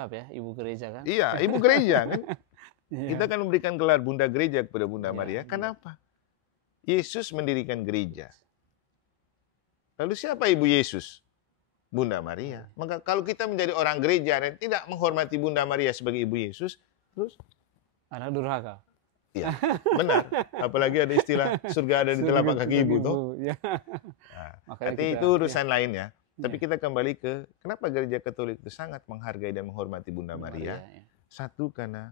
lengkap ya, Ibu Gereja kan? Iya, Ibu Gereja kan. Iya. Kita kan memberikan gelar Bunda Gereja kepada Bunda Iya, Maria. iya. Kenapa? Yesus mendirikan gereja. Lalu siapa Ibu Yesus? Bunda Maria. Maka kalau kita menjadi orang gereja dan tidak menghormati Bunda Maria sebagai Ibu Yesus, terus Anak durhaka. iya, benar. Apalagi ada istilah surga ada di telapak kaki ibu tuh. Ya. Nah, Makanya tapi kita- itu urusan lain ya. Tapi Ya. kita kembali ke kenapa gereja Katolik itu sangat menghargai dan menghormati Bunda Maria. ya. Satu, karena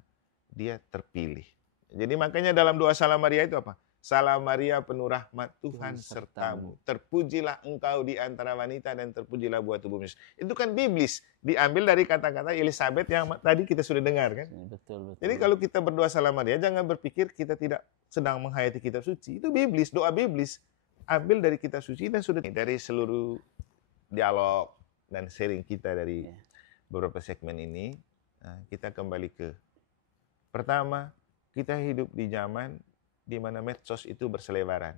dia terpilih. Jadi makanya dalam doa Salam Maria itu apa? Salam Maria penuh rahmat Tuhan Tuhan sertamu. Terpujilah engkau di antara wanita dan terpujilah buah tubuhmu. Itu kan biblis. Diambil dari kata-kata Elizabeth yang tadi kita sudah dengar kan. Betul. Jadi kalau kita berdoa Salam Maria, jangan berpikir kita tidak sedang menghayati kitab suci. Itu biblis, doa biblis. Ambil dari kitab suci dan sudah dari seluruh dialog dan sharing kita dari beberapa segmen ini, kita kembali ke pertama, kita hidup di zaman di mana medsos itu berselebaran.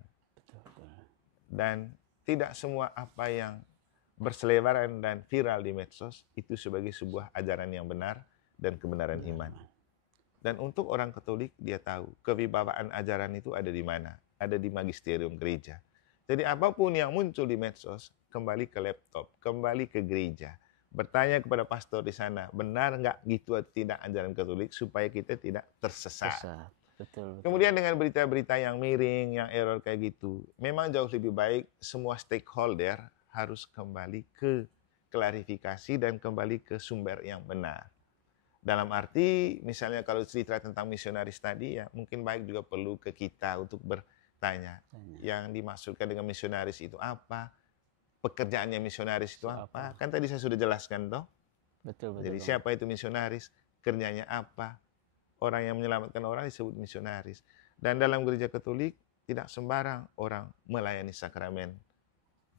Dan tidak semua apa yang berselebaran dan viral di medsos itu sebagai sebuah ajaran yang benar dan kebenaran iman. Dan untuk orang Katolik, dia tahu kewibawaan ajaran itu ada di mana? Ada di magisterium gereja. Jadi apapun yang muncul di medsos, kembali ke laptop, kembali ke gereja. Bertanya kepada pastor di sana, benar nggak gitu atau tidak ajaran Katolik supaya kita tidak tersesat. Betul. Kemudian dengan berita-berita yang miring, yang error kayak gitu, memang jauh lebih baik semua stakeholder harus kembali ke klarifikasi dan kembali ke sumber yang benar. Dalam arti, misalnya kalau cerita tentang misionaris tadi, ya mungkin baik juga perlu ke kita untuk bertanya. Yang dimaksudkan dengan misionaris itu apa? Pekerjaannya misionaris itu apa? Kan tadi saya sudah jelaskan toh. Betul. Jadi siapa itu misionaris? Kerjanya apa? Orang yang menyelamatkan orang disebut misionaris. Dan dalam gereja Katolik, tidak sembarang orang melayani sakramen.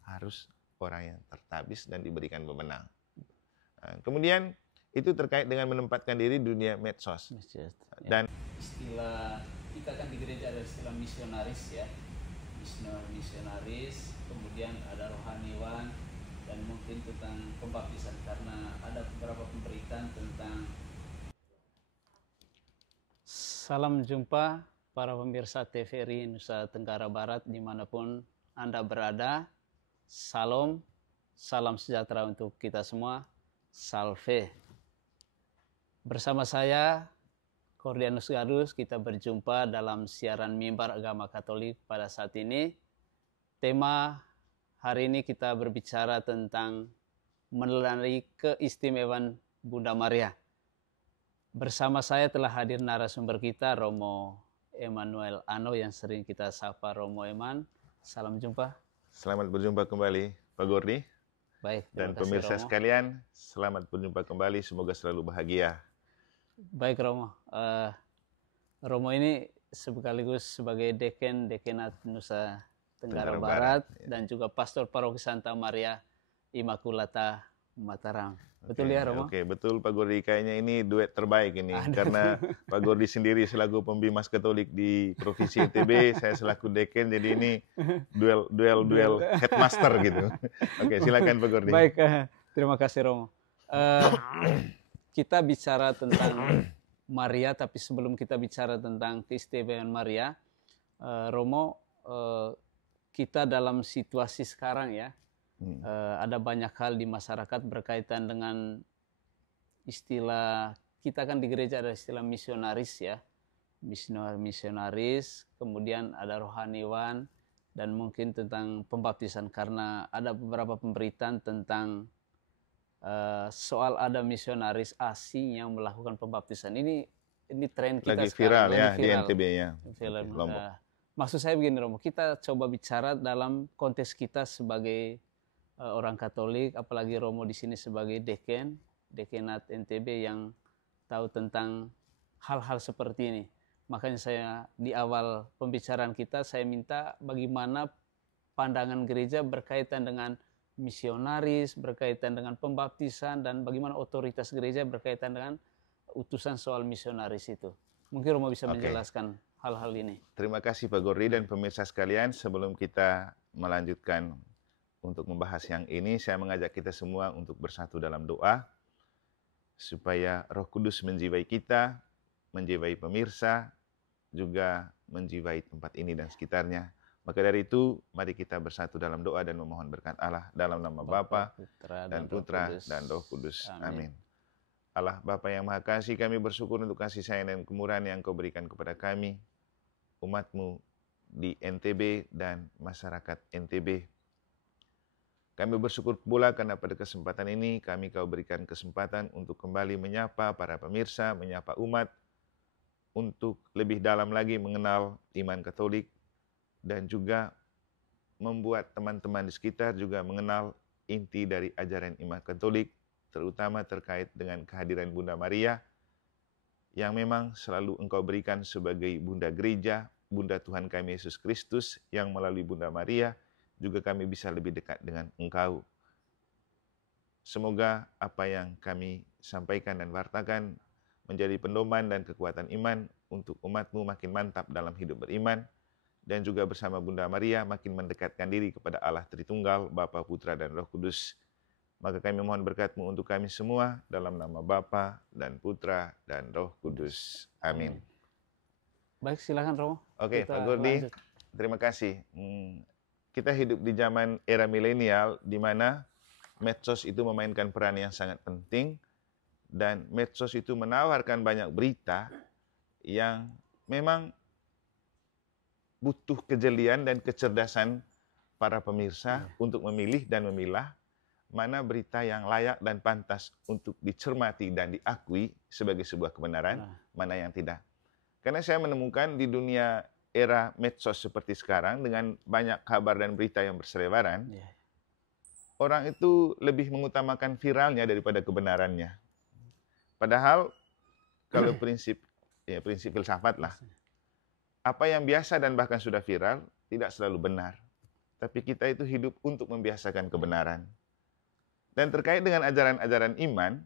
Harus orang yang tertabis dan diberikan wewenang. Kemudian, itu terkait dengan menempatkan diri di dunia medsos. Dan istilah kita kan di gereja ada istilah misionaris ya. Misionaris, kemudian ada rohaniwan, dan mungkin tentang pembaptisan karena ada beberapa pemberitaan tentang. Salam jumpa para pemirsa TVRI Nusa Tenggara Barat dimanapun Anda berada. Salam sejahtera untuk kita semua. Salve. Bersama saya, Cordianus Gadus, kita berjumpa dalam siaran Mimbar Agama Katolik pada saat ini. Tema hari ini kita berbicara tentang meneladani keistimewaan Bunda Maria. Bersama saya telah hadir narasumber kita, Romo Emmanuel Ano, yang sering kita sapa Romo Eman. Salam jumpa. Selamat berjumpa kembali, Pak Gordi. Baik, dan kasih, pemirsa Romo. sekalian, selamat berjumpa kembali. Semoga selalu bahagia. Baik, Romo. Romo ini sekaligus sebagai Dekanat Nusa Tenggara Barat dan juga Pastor Paroki Santa Maria Immaculata Mataram. Betul ya, Romo? Oke, betul Pak Gordi. Kayaknya ini duet terbaik ini. Karena Pak Gordi sendiri selaku pembimas Katolik di Provinsi NTB, saya selaku Dekan, jadi ini duel headmaster gitu. Oke, silakan Pak Gordi. Baik, terima kasih Romo. Kita bicara tentang Maria, tapi sebelum kita bicara tentang keistimewaan Maria, Romo, kita dalam situasi sekarang ya, ada banyak hal di masyarakat berkaitan dengan istilah, kita kan di gereja ada istilah misionaris ya, misionaris, kemudian ada rohaniwan, dan mungkin tentang pembaptisan karena ada beberapa pemberitaan tentang soal ada misionaris asing yang melakukan pembaptisan. Ini tren kita lagi sekarang, viral ya di NTB ya. Maksud saya begini Romo, kita coba bicara dalam konteks kita sebagai orang Katolik, apalagi Romo di sini sebagai Dekanat NTB yang tahu tentang hal-hal seperti ini. Makanya saya di awal pembicaraan kita saya minta bagaimana pandangan gereja berkaitan dengan misionaris, berkaitan dengan pembaptisan, dan bagaimana otoritas gereja berkaitan dengan utusan soal misionaris itu. Mungkin Romo bisa menjelaskan hal-hal ini. Terima kasih Pak Gordi dan pemirsa sekalian. Sebelum kita melanjutkan untuk membahas yang ini, saya mengajak kita semua untuk bersatu dalam doa. supaya Roh Kudus menjiwai kita, menjiwai pemirsa, juga menjiwai tempat ini dan sekitarnya. Maka dari itu, mari kita bersatu dalam doa dan memohon berkat Allah dalam nama Bapa dan Putra dan Roh Kudus. Amin. Allah Bapa yang Maha Kasih, kami bersyukur untuk kasih sayang dan kemurahan yang Kau berikan kepada kami, umat-Mu di NTB dan masyarakat NTB. Kami bersyukur pula karena pada kesempatan ini Kau berikan kesempatan untuk kembali menyapa para pemirsa, menyapa umat, untuk lebih dalam lagi mengenal iman Katolik, dan juga membuat teman-teman di sekitar juga mengenal inti dari ajaran iman Katolik, terutama terkait dengan kehadiran Bunda Maria, yang memang selalu Engkau berikan sebagai Bunda Gereja, Bunda Tuhan kami Yesus Kristus, yang melalui Bunda Maria, juga kami bisa lebih dekat dengan Engkau. Semoga apa yang kami sampaikan dan wartakan menjadi pedoman dan kekuatan iman untuk umat-Mu makin mantap dalam hidup beriman, dan juga bersama Bunda Maria makin mendekatkan diri kepada Allah Tritunggal, Bapa, Putra, dan Roh Kudus. Maka kami mohon berkat-Mu untuk kami semua, dalam nama Bapa dan Putra dan Roh Kudus. Amin. Baik, silakan Romo. Oke, Pak Gordi, terima kasih. Kita hidup di zaman era milenial, di mana medsos itu memainkan peran yang sangat penting, dan medsos itu menawarkan banyak berita yang memang butuh kejelian dan kecerdasan para pemirsa untuk memilih dan memilah mana berita yang layak dan pantas untuk dicermati dan diakui sebagai sebuah kebenaran, mana yang tidak. Karena saya menemukan di dunia era medsos seperti sekarang, dengan banyak kabar dan berita yang berselebaran, orang itu lebih mengutamakan viralnya daripada kebenarannya. Padahal kalau prinsip filsafat lah, apa yang biasa dan bahkan sudah viral tidak selalu benar. Tapi kita itu hidup untuk membiasakan kebenaran. Dan terkait dengan ajaran-ajaran iman,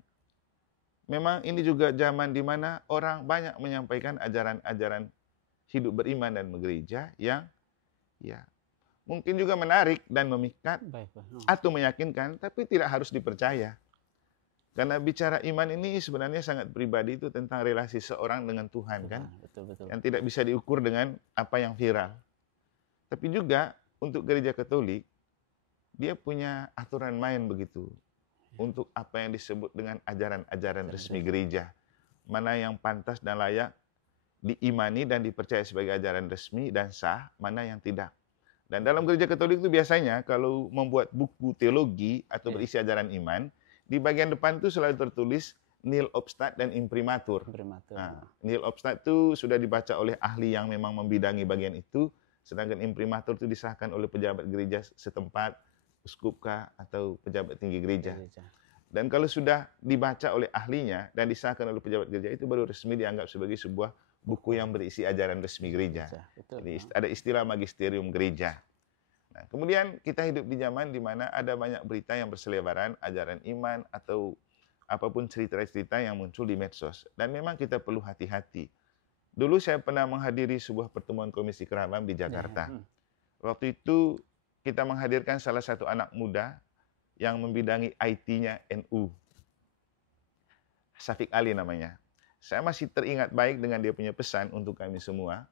memang ini juga zaman di mana orang banyak menyampaikan ajaran-ajaran hidup beriman dan bergereja yang mungkin juga menarik dan memikat atau meyakinkan, tapi tidak harus dipercaya. Karena bicara iman ini sebenarnya sangat pribadi, itu tentang relasi seorang dengan Tuhan, kan? Betul. Yang tidak bisa diukur dengan apa yang viral. Tapi juga untuk gereja Katolik, dia punya aturan main begitu untuk apa yang disebut dengan ajaran-ajaran resmi gereja. Mana yang pantas dan layak diimani dan dipercaya sebagai ajaran resmi dan sah, mana yang tidak. Dan dalam gereja Katolik itu biasanya kalau membuat buku teologi atau berisi ajaran iman, di bagian depan itu selalu tertulis nil obstat dan imprimatur. Nah, nil obstat itu sudah dibaca oleh ahli yang memang membidangi bagian itu, sedangkan imprimatur itu disahkan oleh pejabat gereja setempat, uskupkah atau pejabat tinggi gereja. Dan kalau sudah dibaca oleh ahlinya dan disahkan oleh pejabat gereja, itu baru resmi dianggap sebagai sebuah buku yang berisi ajaran resmi gereja. Jadi ada istilah magisterium gereja. Nah, kemudian kita hidup di zaman di mana ada banyak berita yang berselebaran, ajaran iman atau apapun cerita-cerita yang muncul di medsos. Dan memang kita perlu hati-hati. Dulu saya pernah menghadiri sebuah pertemuan Komisi Keramam di Jakarta. Waktu itu kita menghadirkan salah satu anak muda yang membidangi IT-nya NU. Syafiq Ali namanya. Saya masih teringat baik dengan dia punya pesan untuk kami semua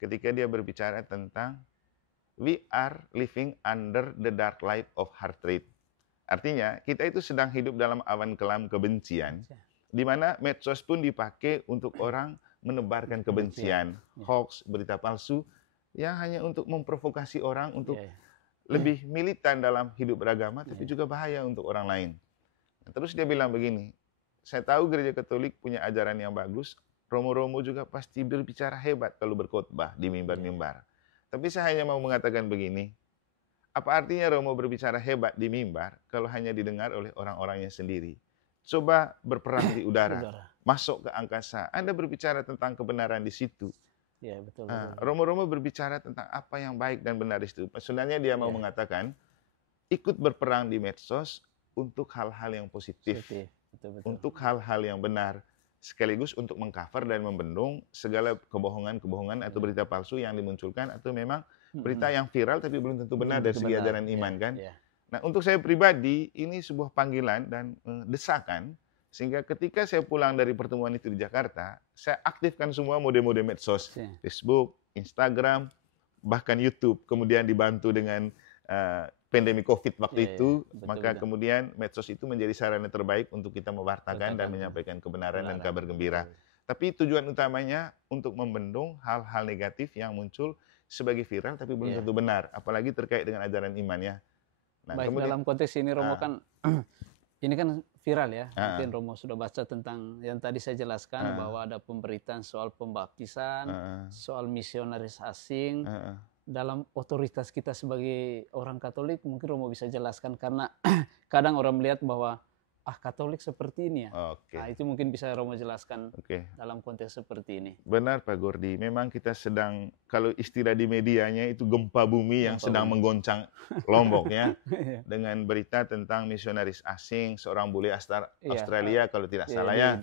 ketika dia berbicara tentang we are living under the dark light of hatred. Artinya, kita itu sedang hidup dalam awan kelam kebencian, di mana medsos pun dipakai untuk orang menebarkan kebencian, hoax, berita palsu, yang hanya untuk memprovokasi orang untuk lebih militan dalam hidup beragama, tapi juga bahaya untuk orang lain. Nah, terus dia bilang begini, saya tahu gereja Katolik punya ajaran yang bagus, romo-romo juga pasti berbicara hebat kalau berkhotbah di mimbar-mimbar. Tapi saya hanya mau mengatakan begini, apa artinya romo berbicara hebat di mimbar kalau hanya didengar oleh orang-orangnya sendiri? Coba berperang di udara, masuk ke angkasa, Anda berbicara tentang kebenaran di situ. Ya, betul. Romo-romo berbicara tentang apa yang baik dan benar di situ. Sebenarnya dia mau mengatakan, ikut berperang di medsos untuk hal-hal yang positif. Betul. Untuk hal-hal yang benar. Sekaligus untuk mengcover dan membendung segala kebohongan-kebohongan atau berita palsu yang dimunculkan, atau memang berita yang viral tapi belum tentu benar dari segi ajaran iman, kan? Nah, untuk saya pribadi, ini sebuah panggilan dan desakan Sehingga ketika saya pulang dari pertemuan itu di Jakarta, saya aktifkan semua mode-mode medsos, Iya. Facebook, Instagram, bahkan YouTube. Kemudian dibantu dengan pandemi COVID waktu Iya, itu, betul, maka betul. kemudian medsos itu menjadi sarana terbaik untuk kita mewartakan dan Wartakan, menyampaikan kebenaran dan kebenaran. kabar gembira. Betul. Tapi tujuan utamanya untuk membendung hal-hal negatif yang muncul sebagai viral tapi belum Iya. tentu benar, apalagi terkait dengan ajaran imannya. Nah, Baik, kemudian dalam konteks ini Romo kan ini kan viral ya. Ah. Mungkin Romo sudah baca tentang yang tadi saya jelaskan bahwa ada pemberitaan soal pembaptisan, soal misionaris asing. Dalam otoritas kita sebagai orang Katolik, mungkin Romo bisa jelaskan karena kadang orang melihat bahwa Katolik seperti ini ya. Oke. Nah, itu mungkin bisa Romo jelaskan Oke. dalam konteks seperti ini. Benar Pak Gordi, memang kita sedang, kalau istilah di medianya itu gempa bumi yang Gempa sedang bumi. menggoncang Lombok ya. Iya. Dengan berita tentang misionaris asing, seorang bule Iya, Australia kalau tidak Iya, salah ya,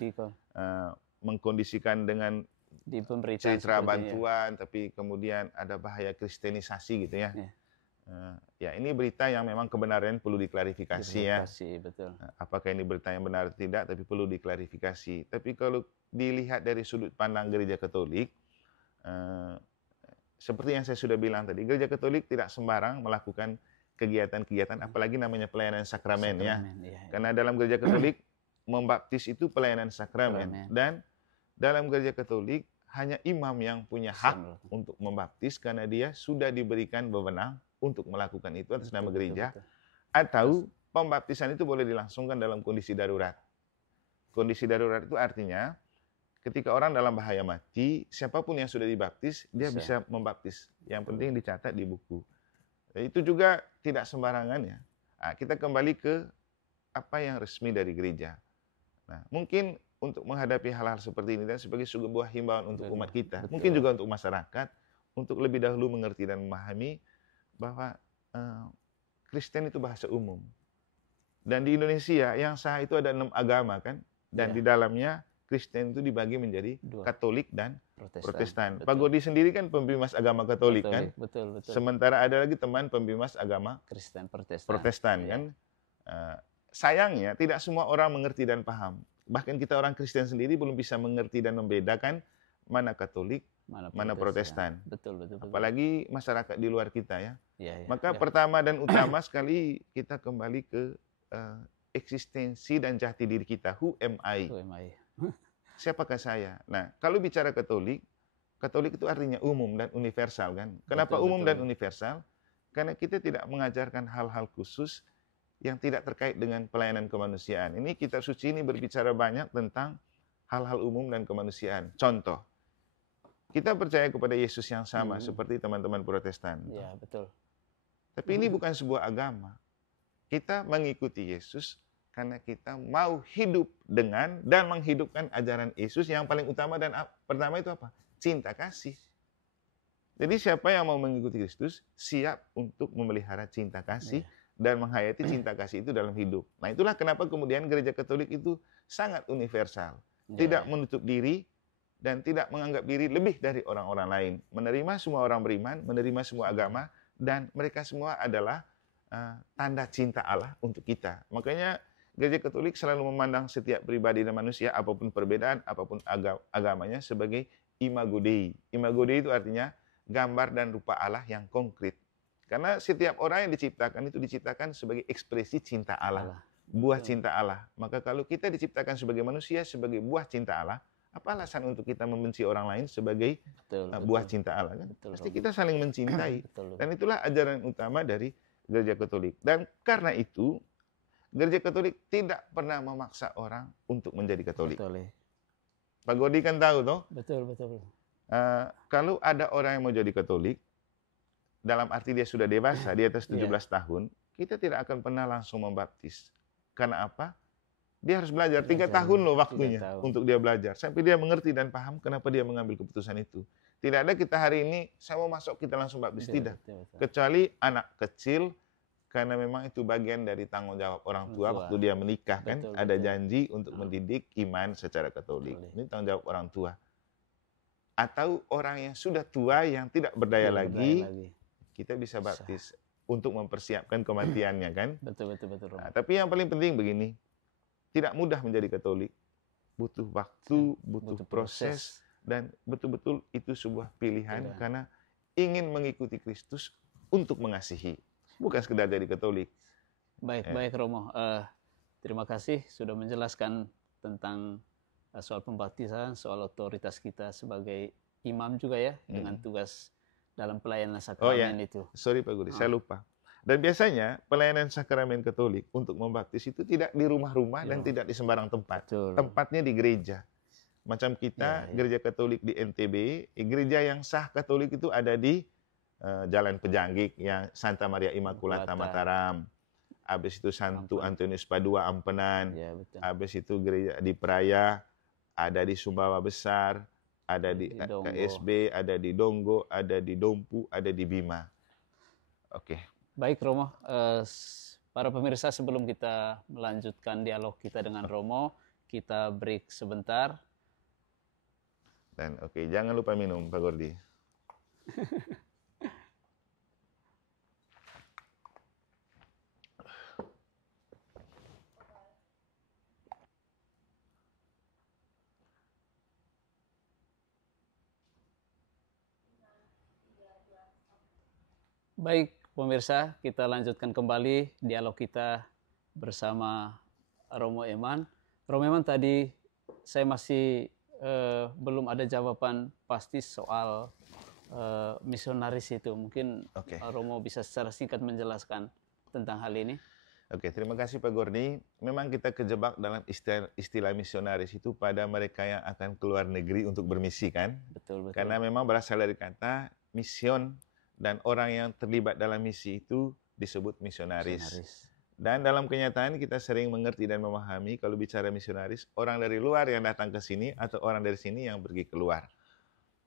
mengkondisikan dengan di pemberitaan cerita seperti ini, ya. bantuan, tapi kemudian ada bahaya kristenisasi gitu ya. Iya. Ya ini berita yang memang kebenarannya perlu diklarifikasi ya. Diklarifikasi, betul. Apakah ini berita yang benar atau tidak, tapi perlu diklarifikasi. Tapi kalau dilihat dari sudut pandang gereja Katolik, seperti yang saya sudah bilang tadi, gereja Katolik tidak sembarang melakukan kegiatan-kegiatan, apalagi namanya pelayanan sakramen ya. Iya. Karena dalam gereja Katolik, membaptis itu pelayanan sakramen. Sakramen. Dan dalam gereja Katolik, hanya imam yang punya hak untuk membaptis karena dia sudah diberikan wewenang untuk melakukan itu atas nama gereja. Atau pembaptisan itu boleh dilangsungkan dalam kondisi darurat. Kondisi darurat itu artinya ketika orang dalam bahaya mati, siapapun yang sudah dibaptis, dia bisa membaptis. Yang penting dicatat di buku. Itu juga tidak sembarangan ya. Nah, kita kembali ke apa yang resmi dari gereja. Nah, mungkin untuk menghadapi hal-hal seperti ini dan sebagai sebuah himbauan untuk umat kita, mungkin juga untuk masyarakat, untuk lebih dahulu mengerti dan memahami bahwa Kristen itu bahasa umum. Dan di Indonesia yang sah itu ada 6 agama kan, dan di dalamnya Kristen itu dibagi menjadi Katolik dan Protestan. Pak Gordi sendiri kan pembimbing agama Katolik kan, betul. sementara ada lagi teman pembimbing agama Kristen Protestan kan. Sayangnya tidak semua orang mengerti dan paham. Bahkan kita orang Kristen sendiri belum bisa mengerti dan membedakan mana Katolik, mana Protestan. Betul. Apalagi masyarakat di luar kita ya. Maka Ya. pertama dan utama sekali kita kembali ke eksistensi dan jati diri kita. Who am I? Siapakah saya? Nah, kalau bicara Katolik, Katolik itu artinya umum dan universal kan. Kenapa umum dan universal? Karena kita tidak mengajarkan hal-hal khusus yang tidak terkait dengan pelayanan kemanusiaan. Ini kitab suci ini berbicara banyak tentang hal-hal umum dan kemanusiaan. Contoh, kita percaya kepada Yesus yang sama seperti teman-teman Protestan. Iya, betul. Tapi ini bukan sebuah agama. Kita mengikuti Yesus karena kita mau hidup dengan dan menghidupkan ajaran Yesus yang paling utama dan pertama itu apa? Cinta kasih. Jadi siapa yang mau mengikuti Kristus siap untuk memelihara cinta kasih dan menghayati cinta kasih itu dalam hidup. Nah, itulah kenapa kemudian gereja Katolik itu sangat universal. Tidak menutup diri dan tidak menganggap diri lebih dari orang-orang lain. Menerima semua orang beriman, menerima semua agama, dan mereka semua adalah tanda cinta Allah untuk kita. Makanya gereja Katolik selalu memandang setiap pribadi dan manusia, apapun perbedaan, apapun agamanya, sebagai imago Dei. Imago Dei itu artinya gambar dan rupa Allah yang konkret. Karena setiap orang yang diciptakan itu diciptakan sebagai ekspresi cinta Allah, buah cinta Allah. Maka kalau kita diciptakan sebagai manusia, sebagai buah cinta Allah, apa alasan untuk kita membenci orang lain sebagai buah cinta Allah? Kan? Pasti kita saling mencintai. Dan itulah ajaran utama dari gereja Katolik. Dan karena itu, gereja Katolik tidak pernah memaksa orang untuk menjadi Katolik. Pak Gordi kan tahu toh? Betul. Kalau ada orang yang mau jadi Katolik, dalam arti dia sudah dewasa, di atas 17 tahun, kita tidak akan pernah langsung membaptis. Karena apa? Dia harus belajar. 3 tahun loh waktunya untuk dia belajar. Sampai dia mengerti dan paham kenapa dia mengambil keputusan itu. Tidak ada kita hari ini, saya mau masuk, kita langsung baptis. Tidak. Kecuali anak kecil, karena memang itu bagian dari tanggung jawab orang tua waktu dia menikah. Kan ada janji untuk mendidik iman secara Katolik. Ini tanggung jawab orang tua. Atau orang yang sudah tua, yang tidak berdaya lagi, kita bisa baptis untuk mempersiapkan kematiannya kan. Betul. Nah, tapi yang paling penting begini, tidak mudah menjadi Katolik. Butuh waktu, butuh proses, dan betul-betul itu sebuah pilihan karena ingin mengikuti Kristus untuk mengasihi, bukan sekedar jadi Katolik. Baik Romo. Terima kasih sudah menjelaskan tentang soal pembaptisan, soal otoritas kita sebagai imam juga ya, dengan tugas dalam pelayanan sakramen itu. Sorry Pak Guri, saya lupa. Dan biasanya pelayanan sakramen Katolik untuk membaptis itu tidak di rumah-rumah dan tidak di sembarang tempat. Betul. Tempatnya di gereja. Macam kita, gereja Katolik di NTB, gereja yang sah Katolik itu ada di Jalan Pejanggik, yang Santa Maria Immaculata Mataram. Habis itu Santo Antonius Padua Ampenan. Habis itu gereja di Praya, ada di Sumbawa Besar, ada di KSB, ada di Donggo, ada di Dompu, ada di Bima. Oke. Baik Romo, para pemirsa, sebelum kita melanjutkan dialog kita dengan Romo, kita break sebentar. Dan jangan lupa minum Pak Gordi. Baik pemirsa, kita lanjutkan kembali dialog kita bersama Romo Eman. Romo Eman, tadi saya masih belum ada jawaban pasti soal misionaris itu. Mungkin Romo bisa secara singkat menjelaskan tentang hal ini. Terima kasih Pak Gordi. Memang kita kejebak dalam istilah misionaris itu pada mereka yang akan keluar negeri untuk bermisi kan? Betul. Karena memang berasal dari kata mision, dan orang yang terlibat dalam misi itu disebut misionaris. Dan dalam kenyataan kita sering mengerti dan memahami kalau bicara misionaris, orang dari luar yang datang ke sini atau orang dari sini yang pergi keluar.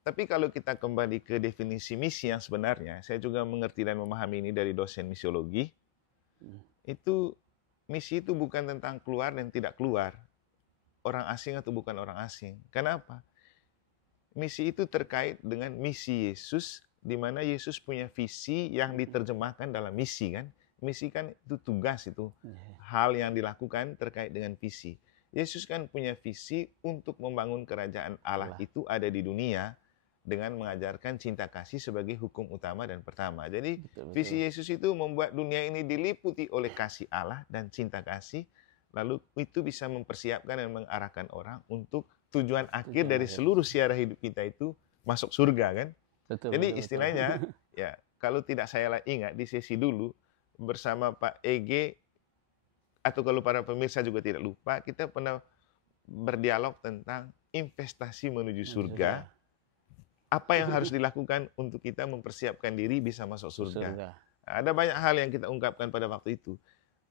Tapi kalau kita kembali ke definisi misi yang sebenarnya, saya juga mengerti dan memahami ini dari dosen misiologi. Itu misi itu bukan tentang keluar dan tidak keluar. Orang asing atau bukan orang asing. Kenapa? Misi itu terkait dengan misi Yesus, di mana Yesus punya visi yang diterjemahkan dalam misi kan. Misi kan itu tugas, itu hal yang dilakukan terkait dengan visi. Yesus kan punya visi untuk membangun kerajaan Allah itu ada di dunia dengan mengajarkan cinta kasih sebagai hukum utama dan pertama. Jadi visi Yesus itu membuat dunia ini diliputi oleh kasih Allah dan cinta kasih, lalu itu bisa mempersiapkan dan mengarahkan orang untuk tujuan akhir dari seluruh siara hidup kita itu masuk surga kan. Jadi istilahnya ya, kalau tidak saya ingat di sesi dulu bersama Pak EG, atau kalau para pemirsa juga tidak lupa, kita pernah berdialog tentang investasi menuju surga. Apa yang harus dilakukan untuk kita mempersiapkan diri bisa masuk surga. Ada banyak hal yang kita ungkapkan pada waktu itu.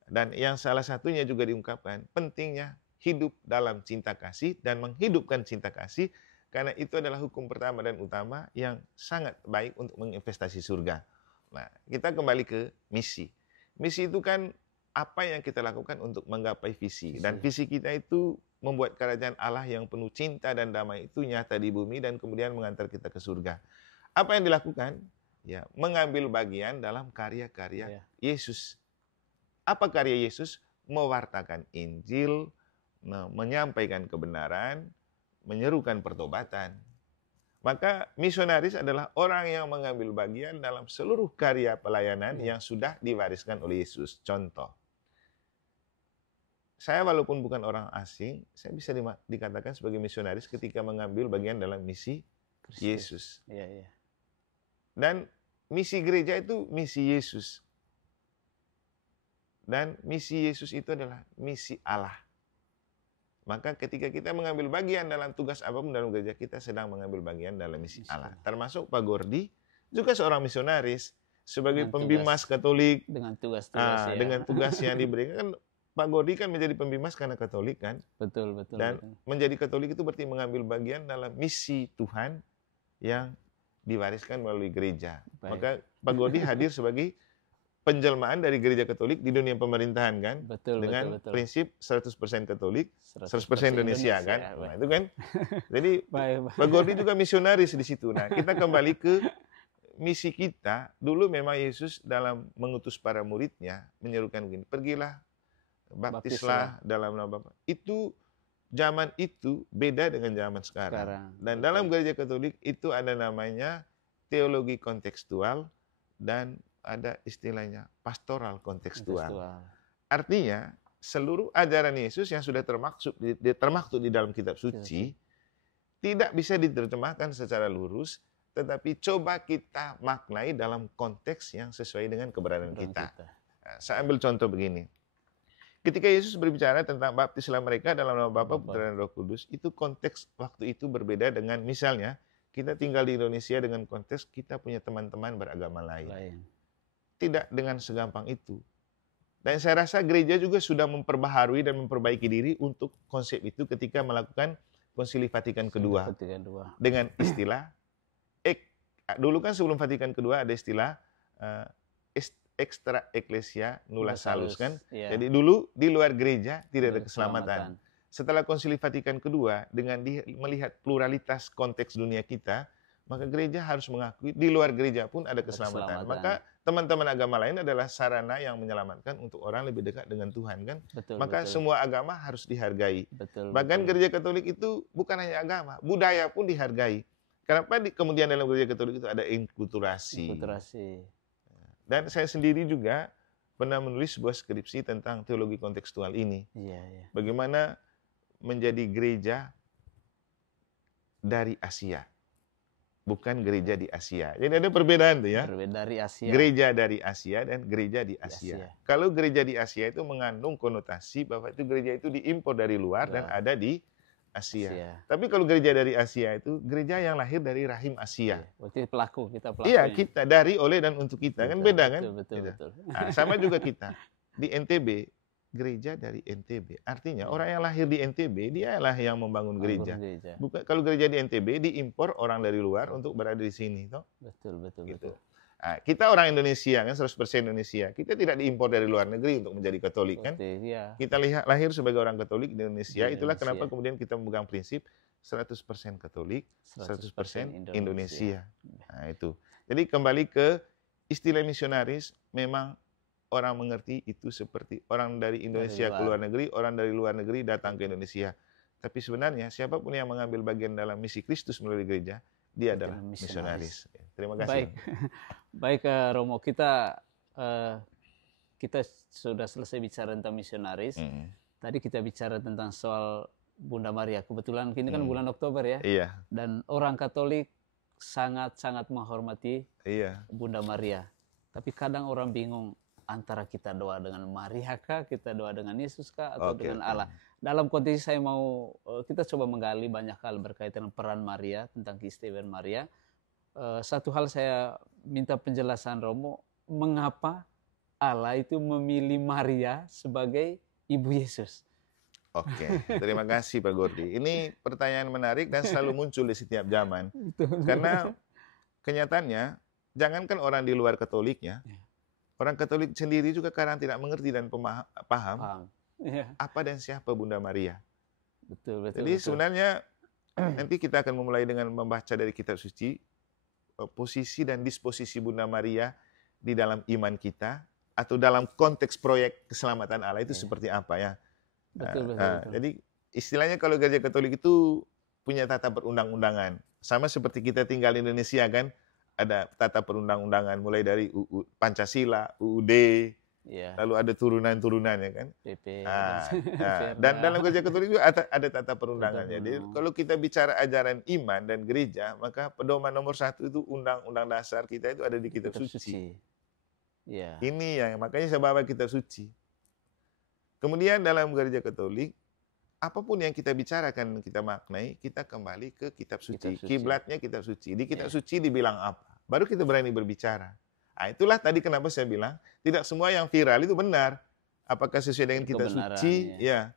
Dan yang salah satunya juga diungkapkan, pentingnya hidup dalam cinta kasih dan menghidupkan cinta kasih, karena itu adalah hukum pertama dan utama yang sangat baik untuk menginvestasi surga. Nah, kita kembali ke misi. Misi itu kan apa yang kita lakukan untuk menggapai visi. Dan visi kita itu membuat kerajaan Allah yang penuh cinta dan damai itu nyata di bumi dan kemudian mengantar kita ke surga. Apa yang dilakukan? Ya, mengambil bagian dalam karya-karya Yesus. Apa karya Yesus? Mewartakan Injil, menyampaikan kebenaran, menyerukan pertobatan. Maka misionaris adalah orang yang mengambil bagian dalam seluruh karya pelayanan yang sudah diwariskan oleh Yesus. Contoh, saya walaupun bukan orang asing, saya bisa dikatakan sebagai misionaris ketika mengambil bagian dalam misi Yesus. Dan misi gereja itu misi Yesus. Dan misi Yesus itu adalah misi Allah. Maka ketika kita mengambil bagian dalam tugas apapun dalam gereja, kita sedang mengambil bagian dalam misi Allah. Termasuk Pak Gordi, juga seorang misionaris, sebagai pembimas Katolik. Dengan tugas dengan tugas yang diberikan. Pak Gordi kan menjadi pembimas karena Katolik kan. Betul. Dan menjadi Katolik itu berarti mengambil bagian dalam misi Tuhan yang diwariskan melalui gereja. Maka Pak Gordi hadir sebagai penjelmaan dari gereja Katolik di dunia pemerintahan kan, dengan prinsip 100% Katolik, 100% Indonesia kan. Nah, itu kan. Jadi Pak Gordi juga misionaris di situ. Nah, kita kembali ke misi kita. Dulu memang Yesus dalam mengutus para muridnya menyerukan begini, pergilah baptislah dalam nama Bapa. Itu zaman itu beda dengan zaman sekarang. Dan dalam gereja Katolik itu ada namanya teologi kontekstual dan ada istilahnya pastoral kontekstual. Artinya seluruh ajaran Yesus yang sudah termaktub di dalam kitab suci tidak bisa diterjemahkan secara lurus, tetapi coba kita maknai dalam konteks yang sesuai dengan keberadaan kita. Nah, saya ambil contoh begini. Ketika Yesus berbicara tentang baptislah mereka dalam nama Bapa, Putra, dan Roh Kudus, itu konteks waktu itu berbeda dengan misalnya kita tinggal di Indonesia dengan konteks kita punya teman-teman beragama lain. Tidak dengan segampang itu. Dan saya rasa gereja juga sudah memperbaharui dan memperbaiki diri untuk konsep itu ketika melakukan Konsili Vatikan Kedua. Dengan istilah, dulu kan sebelum Vatikan Kedua ada istilah extra ecclesia nulla salus kan. Jadi dulu di luar gereja tidak ada keselamatan. Setelah Konsili Vatikan Kedua dengan melihat pluralitas konteks dunia kita, maka gereja harus mengakui di luar gereja pun ada keselamatan. Maka teman-teman agama lain adalah sarana yang menyelamatkan untuk orang lebih dekat dengan Tuhan kan. Maka semua agama harus dihargai. Bahkan gereja Katolik itu bukan hanya agama, budaya pun dihargai. Kenapa kemudian dalam gereja Katolik itu ada inkulturasi. Dan saya sendiri juga pernah menulis sebuah skripsi tentang teologi kontekstual ini. Bagaimana menjadi gereja dari Asia. Bukan gereja di Asia. Jadi ada perbedaan tuh ya. Dari Asia. Gereja dari Asia dan gereja di Asia. Kalau gereja di Asia itu mengandung konotasi bahwa itu gereja itu diimpor dari luar dan ada di Asia. Tapi kalau gereja dari Asia itu gereja yang lahir dari rahim Asia. Berarti kita pelaku. Iya, kita dari, oleh, dan untuk kita. Kan beda kan? Betul. Nah, sama juga kita. Di NTB, gereja dari NTB. Artinya orang yang lahir di NTB, dialah yang membangun gereja. Bukan, kalau gereja di NTB diimpor orang dari luar untuk berada di sini. Toh? Betul. Nah, kita orang Indonesia kan 100% Indonesia. Kita tidak diimpor dari luar negeri untuk menjadi Katolik kan. Kita lahir sebagai orang Katolik di Indonesia. Itulah kenapa kemudian kita memegang prinsip 100% Katolik, 100% Indonesia. Nah, itu. Jadi kembali ke istilah misionaris, memang orang mengerti itu seperti orang dari Indonesia ke luar negeri, orang dari luar negeri datang ke Indonesia. Tapi sebenarnya siapapun yang mengambil bagian dalam misi Kristus melalui gereja, dia adalah misionaris. Terima kasih. Baik Romo, kita sudah selesai bicara tentang misionaris. Tadi kita bicara tentang soal Bunda Maria. Kebetulan ini kan bulan Oktober ya. Iya. Dan orang Katolik sangat menghormati Bunda Maria. Tapi kadang orang bingung antara kita doa dengan Maria kah, kita doa dengan Yesus kah, atau dengan Allah. Dalam konteks saya kita coba menggali banyak hal berkaitan dengan peran Maria, tentang keistimewaan Maria. Satu hal saya minta penjelasan Romo, mengapa Allah itu memilih Maria sebagai ibu Yesus? Terima kasih Pak Gordi. Ini pertanyaan menarik dan selalu muncul di setiap zaman. Karena kenyataannya, jangankan orang di luar Katoliknya, orang Katolik sendiri juga kadang tidak mengerti dan paham apa dan siapa Bunda Maria. Jadi sebenarnya nanti kita akan memulai dengan membaca dari kitab suci, posisi dan disposisi Bunda Maria di dalam iman kita, atau dalam konteks proyek keselamatan Allah itu seperti apa ya. Betul. Jadi istilahnya kalau gereja Katolik itu punya tata perundang-undangan. Sama seperti kita tinggal di Indonesia kan, ada tata perundang-undangan mulai dari Pancasila, UUD, lalu ada turunan-turunannya kan. Dan dalam gereja Katolik juga ada tata perundangannya. Jadi kalau kita bicara ajaran iman dan gereja, maka pedoman nomor 1 itu undang-undang dasar kita itu ada di kitab suci. Ini yang makanya saya bawa kitab suci. Kemudian dalam gereja Katolik, apapun yang kita bicarakan, kita maknai, kita kembali ke kitab suci. Kiblatnya kitab suci. Di kitab suci dibilang apa? Baru kita berani berbicara. Nah, itulah tadi kenapa saya bilang, tidak semua yang viral itu benar. Apakah sesuai dengan kitab suci? Ya.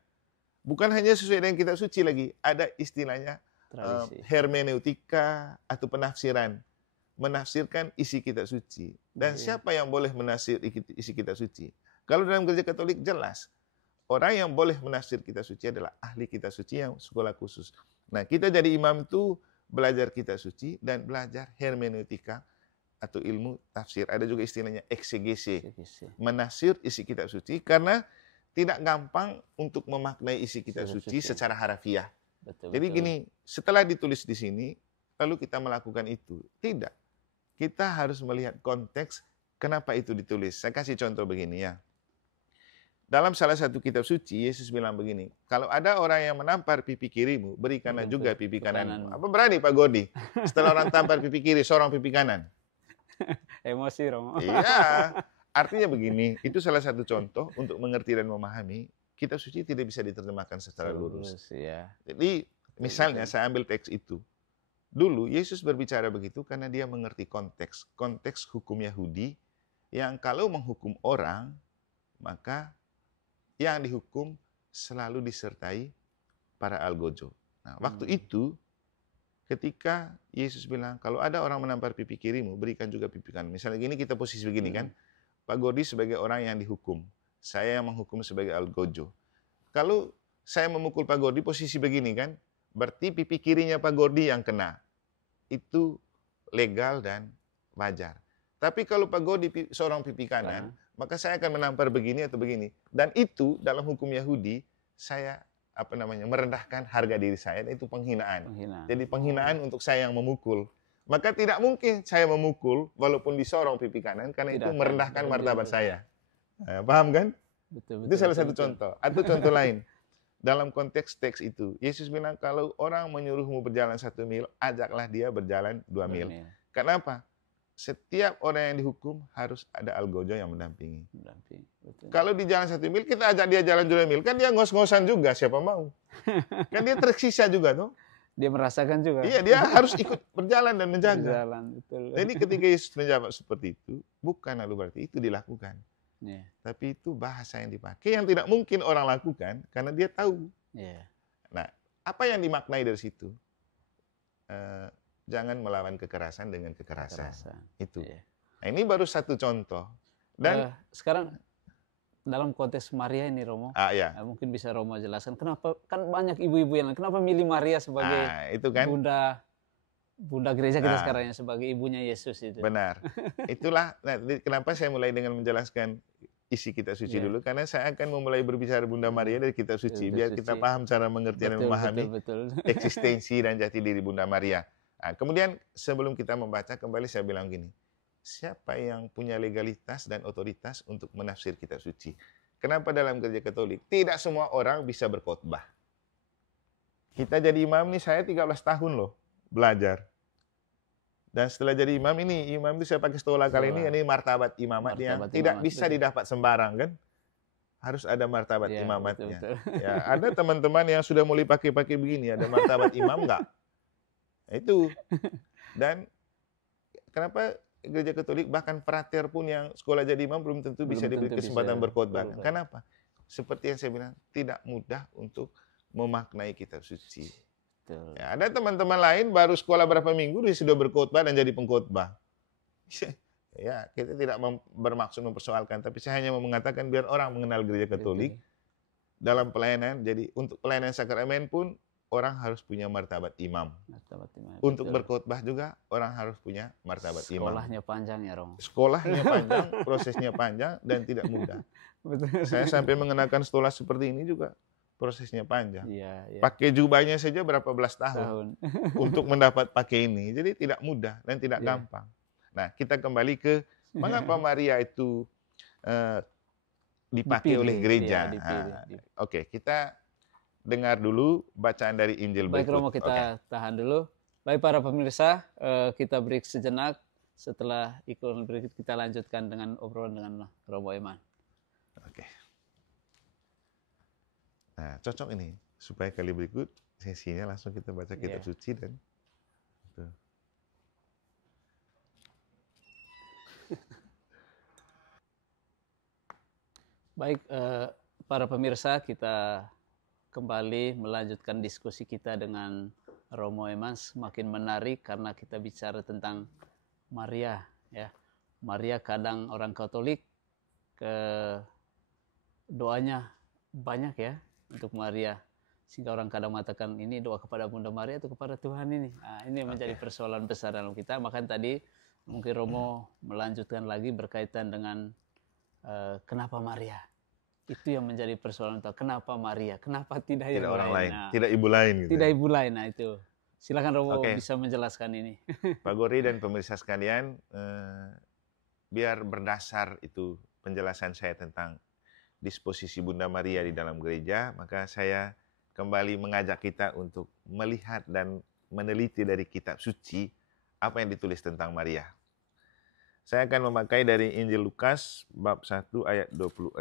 Bukan hanya sesuai dengan kitab suci lagi. Ada istilahnya hermeneutika atau penafsiran. Menafsirkan isi kitab suci. Dan siapa yang boleh menafsir isi kitab suci? Kalau dalam gereja Katolik jelas. Orang yang boleh menafsir kitab suci adalah ahli kitab suci yang sekolah khusus. Nah, kita jadi imam itu belajar kitab suci dan belajar hermeneutika atau ilmu tafsir. Ada juga istilahnya eksegese. Menafsir isi kitab suci karena tidak gampang untuk memaknai isi kitab suci secara harafiah. Betul, Jadi gini, setelah ditulis di sini, lalu kita melakukan itu. Tidak. Kita harus melihat konteks kenapa itu ditulis. Saya kasih contoh begini ya. Dalam salah satu kitab suci, Yesus bilang begini, kalau ada orang yang menampar pipi kirimu, berikanlah juga pipi kananmu. Apa berani Pak Godi? Setelah orang tampar pipi kiri, seorang pipi kanan. Emosi, Romo. Iya, artinya begini, itu salah satu contoh untuk mengerti dan memahami, kitab suci tidak bisa diterjemahkan secara lurus. Ya. Jadi, misalnya saya ambil teks itu. Dulu, Yesus berbicara begitu karena dia mengerti konteks hukum Yahudi, yang kalau menghukum orang, maka yang dihukum selalu disertai para algojo. Nah, waktu itu, ketika Yesus bilang, kalau ada orang menampar pipi kirimu, berikan juga pipi kanan. Misalnya gini, kita posisi begini kan, Pak Godi sebagai orang yang dihukum, saya yang menghukum sebagai algojo. Kalau saya memukul Pak Godi, posisi begini kan, berarti pipi kirinya Pak Godi yang kena. Itu legal dan wajar. Tapi kalau Pak Godi seorang pipi kanan, maka saya akan menampar begini atau begini. Dan itu dalam hukum Yahudi, saya merendahkan harga diri saya, dan itu penghinaan. Jadi penghinaan untuk saya yang memukul. Maka tidak mungkin saya memukul walaupun disorong pipi kanan, karena itu merendahkan martabat saya. Nah, paham kan? Betul, itu salah satu contoh. Atau contoh lain. Dalam konteks teks itu, Yesus bilang kalau orang menyuruhmu berjalan 1 mil, ajaklah dia berjalan 2 mil. Kenapa? Setiap orang yang dihukum harus ada algojo yang mendampingi. Kalau di jalan 1 mil, kita ajak dia jalan 2 mil, kan dia ngos-ngosan juga, siapa mau. Kan dia tersiksa juga tuh. Dia merasakan juga. Iya, dia harus ikut berjalan dan menjaga. Betul. Jadi ketika Yesus menjawab seperti itu, bukan lalu berarti itu dilakukan. Tapi itu bahasa yang dipakai yang tidak mungkin orang lakukan, karena dia tahu. Nah, apa yang dimaknai dari situ? Jangan melawan kekerasan dengan kekerasan. Itu. Nah, ini baru satu contoh. Dan sekarang dalam konteks Maria ini, Romo, mungkin bisa Romo jelaskan kenapa, kan banyak ibu-ibu yang kenapa milih Maria sebagai itu kan? bunda gereja kita sekarang, sebagai ibunya Yesus itu. Benar. Itulah kenapa saya mulai dengan menjelaskan isi kitab suci dulu, karena saya akan memulai berbicara Bunda Maria dari kitab suci, biar kita paham cara mengerti dan memahami eksistensi dan jati diri Bunda Maria. Nah, kemudian sebelum kita membaca, kembali saya bilang gini, siapa yang punya legalitas dan otoritas untuk menafsir kitab suci? Kenapa dalam gereja Katolik tidak semua orang bisa berkhotbah? Kita jadi imam nih, saya 13 tahun loh belajar. Dan setelah jadi imam itu saya pakai stola kali ini martabat imamat yang tidak bisa didapat sembarang kan? Harus ada martabat imamatnya. Betul. Ya, ada teman-teman yang sudah mulai pakai begini, ada martabat imam enggak? Itu. Dan kenapa gereja Katolik bahkan frater pun yang sekolah jadi imam belum tentu bisa diberi kesempatan berkhotbah. Kenapa? Seperti yang saya bilang, tidak mudah untuk memaknai kitab suci. Ya, ada teman-teman lain baru sekolah berapa minggu dia sudah berkhotbah dan jadi pengkhotbah. Ya, kita tidak bermaksud mempersoalkan, tapi saya hanya mau mengatakan biar orang mengenal gereja Katolik dalam pelayanan. Jadi untuk pelayanan sakramen pun orang harus punya martabat imam. Untuk berkhotbah juga orang harus punya martabat imam. Sekolahnya panjang ya, Romo. Sekolahnya panjang, prosesnya panjang dan tidak mudah. Saya sampai mengenakan stola seperti ini juga prosesnya panjang. Pakai jubahnya saja berapa belas tahun untuk mendapat pakai ini. Jadi tidak mudah dan tidak gampang. Nah, kita kembali ke mengapa Maria itu dipakai oleh gereja. Oke, kita dengar dulu bacaan dari Injil berikut. Baik, Romo, kita tahan dulu. Baik para pemirsa, kita break sejenak. Setelah iklan berikut kita lanjutkan dengan obrolan dengan Romo Eman. Oke. Nah, cocok ini supaya kali berikut sesinya langsung kita baca kitab suci dan Baik, para pemirsa, kita kembali melanjutkan diskusi kita dengan Romo Eman. Semakin menarik karena kita bicara tentang Maria, ya. Maria, kadang orang Katolik doanya banyak ya untuk Maria, sehingga orang kadang mengatakan ini doa kepada Bunda Maria atau kepada Tuhan ini. Nah, ini menjadi persoalan besar dalam kita. Maka tadi mungkin Romo melanjutkan lagi berkaitan dengan kenapa Maria. Itu yang menjadi persoalan utama. Kenapa Maria? Kenapa tidak Tidak yang orang lain, Nah, tidak ibu lain gitu. tidak ibu lain. Nah itu. Silakan Robo Oke. bisa menjelaskan ini. Pak Gori dan pemirsa sekalian, biar berdasar itu penjelasan saya tentang disposisi Bunda Maria di dalam gereja, maka saya kembali mengajak kita untuk melihat dan meneliti dari kitab suci apa yang ditulis tentang Maria. Saya akan memakai dari Injil Lukas bab 1 ayat 26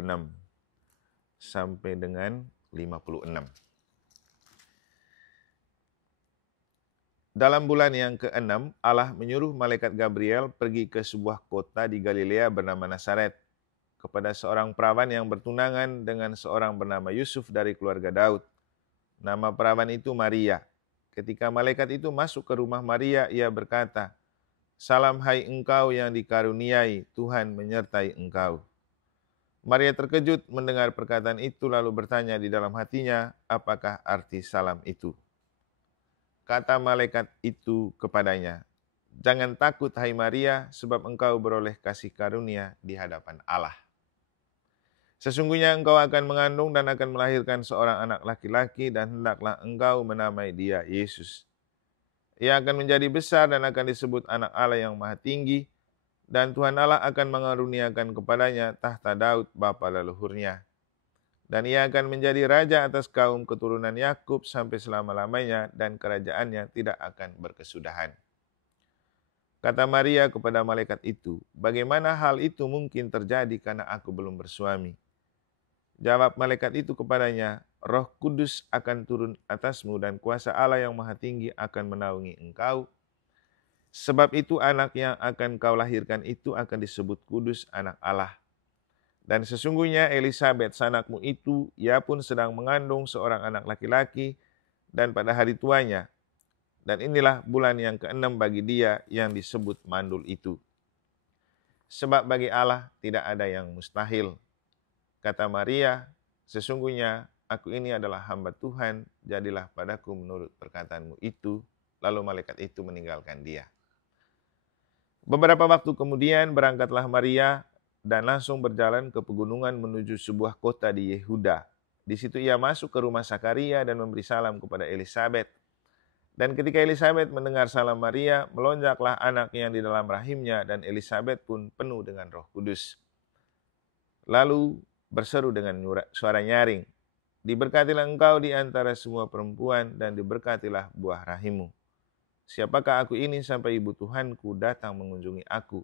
sampai dengan 56. Dalam bulan yang ke-6, Allah menyuruh malaikat Gabriel pergi ke sebuah kota di Galilea bernama Nazaret, kepada seorang perawan yang bertunangan dengan seorang bernama Yusuf dari keluarga Daud. Nama perawan itu Maria. Ketika malaikat itu masuk ke rumah Maria, ia berkata, "Salam hai engkau yang dikaruniai, Tuhan menyertai engkau." Maria terkejut mendengar perkataan itu lalu bertanya di dalam hatinya, apakah arti salam itu? Kata malaikat itu kepadanya, "Jangan takut hai Maria, sebab engkau beroleh kasih karunia di hadapan Allah. Sesungguhnya engkau akan mengandung dan akan melahirkan seorang anak laki-laki dan hendaklah engkau menamai dia Yesus. Ia akan menjadi besar dan akan disebut anak Allah yang maha tinggi, dan Tuhan Allah akan mengaruniakan kepadanya tahta Daud bapa leluhurnya. Dan ia akan menjadi raja atas kaum keturunan Yakub sampai selama-lamanya, dan kerajaannya tidak akan berkesudahan." Kata Maria kepada malaikat itu, "Bagaimana hal itu mungkin terjadi karena aku belum bersuami?" Jawab malaikat itu kepadanya, "Roh Kudus akan turun atasmu dan kuasa Allah yang maha tinggi akan menaungi engkau. Sebab itu anak yang akan kau lahirkan itu akan disebut kudus, anak Allah. Dan sesungguhnya Elisabet sanakmu itu, ia pun sedang mengandung seorang anak laki-laki dan pada hari tuanya. Dan inilah bulan yang ke-6 bagi dia yang disebut mandul itu. Sebab bagi Allah tidak ada yang mustahil." Kata Maria, "Sesungguhnya aku ini adalah hamba Tuhan, jadilah padaku menurut perkataanmu itu." Lalu malaikat itu meninggalkan dia. Beberapa waktu kemudian berangkatlah Maria dan langsung berjalan ke pegunungan menuju sebuah kota di Yehuda. Di situ ia masuk ke rumah Sakaria dan memberi salam kepada Elisabet. Dan ketika Elisabet mendengar salam Maria, melonjaklah anak yang di dalam rahimnya, dan Elisabet pun penuh dengan Roh Kudus. Lalu berseru dengan suara nyaring, "Diberkatilah engkau di antara semua perempuan, dan diberkatilah buah rahimmu. Siapakah aku ini sampai ibu Tuhanku datang mengunjungi aku?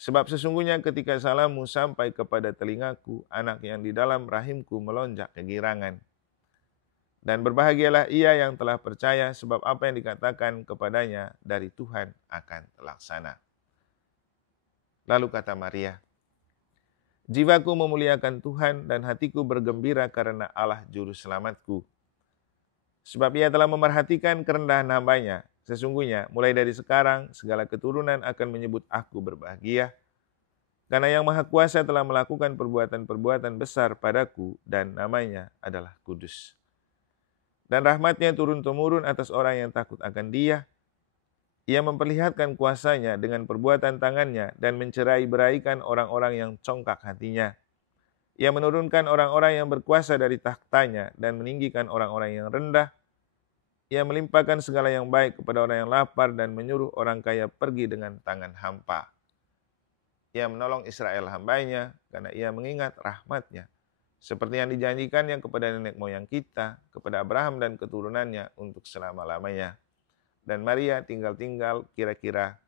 Sebab sesungguhnya ketika salammu sampai kepada telingaku, anak yang di dalam rahimku melonjak kegirangan. Dan berbahagialah ia yang telah percaya, sebab apa yang dikatakan kepadanya dari Tuhan akan terlaksana." Lalu kata Maria, "Jiwaku memuliakan Tuhan dan hatiku bergembira karena Allah juru selamatku. Sebab ia telah memerhatikan kerendahan hambanya. Sesungguhnya mulai dari sekarang segala keturunan akan menyebut aku berbahagia. Karena yang Maha Kuasa telah melakukan perbuatan-perbuatan besar padaku dan namanya adalah kudus. Dan rahmatnya turun-temurun atas orang yang takut akan dia. Ia memperlihatkan kuasanya dengan perbuatan tangannya dan mencerai-beraikan orang-orang yang congkak hatinya. Ia menurunkan orang-orang yang berkuasa dari tahtanya dan meninggikan orang-orang yang rendah. Ia melimpahkan segala yang baik kepada orang yang lapar dan menyuruh orang kaya pergi dengan tangan hampa. Ia menolong Israel hambanya karena ia mengingat rahmatnya, seperti yang dijanjikannya kepada nenek moyang kita, kepada Abraham dan keturunannya untuk selama-lamanya." Dan Maria tinggal-tinggal kira-kira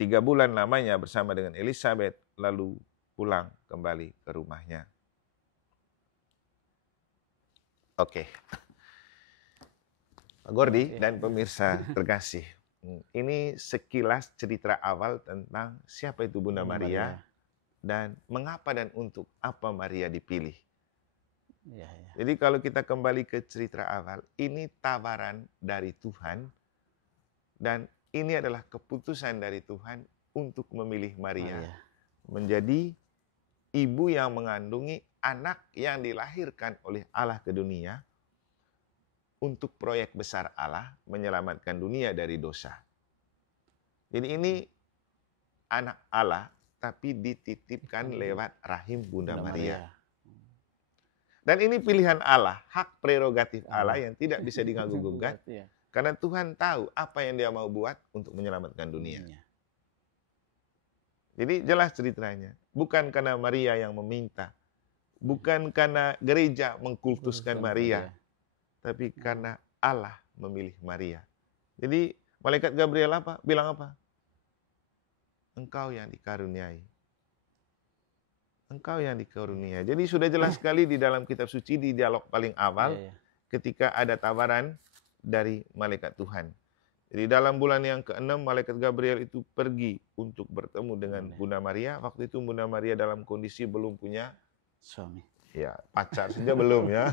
3 bulan lamanya bersama dengan Elisabet, lalu pulang kembali ke rumahnya. Oke. Pak Gordi dan pemirsa terkasih, ini sekilas cerita awal tentang siapa itu Bunda Maria dan mengapa dan untuk apa Maria dipilih. Ya. Jadi kalau kita kembali ke cerita awal, ini tawaran dari Tuhan. Dan ini adalah keputusan dari Tuhan untuk memilih Maria menjadi ibu yang mengandungi anak yang dilahirkan oleh Allah ke dunia untuk proyek besar Allah menyelamatkan dunia dari dosa. Jadi ini anak Allah tapi dititipkan lewat rahim Bunda Bunda Maria. Maria. Dan ini pilihan Allah, hak prerogatif Allah yang tidak bisa diganggu-gugat. Iya. Karena Tuhan tahu apa yang dia mau buat untuk menyelamatkan dunia. Iya. Jadi jelas ceritanya. Bukan karena Maria yang meminta. Bukan karena gereja mengkultuskan Maria. Tapi karena Allah memilih Maria. Jadi malaikat Gabriel bilang apa? Engkau yang dikaruniai. Engkau yang dikaruniai. Jadi sudah jelas sekali di dalam kitab suci di dialog paling awal ketika ada tawaran dari malaikat Tuhan. Jadi dalam bulan yang ke-6 malaikat Gabriel itu pergi untuk bertemu dengan Bunda Maria. Waktu itu Bunda Maria dalam kondisi belum punya suami. Ya, pacar saja belum ya.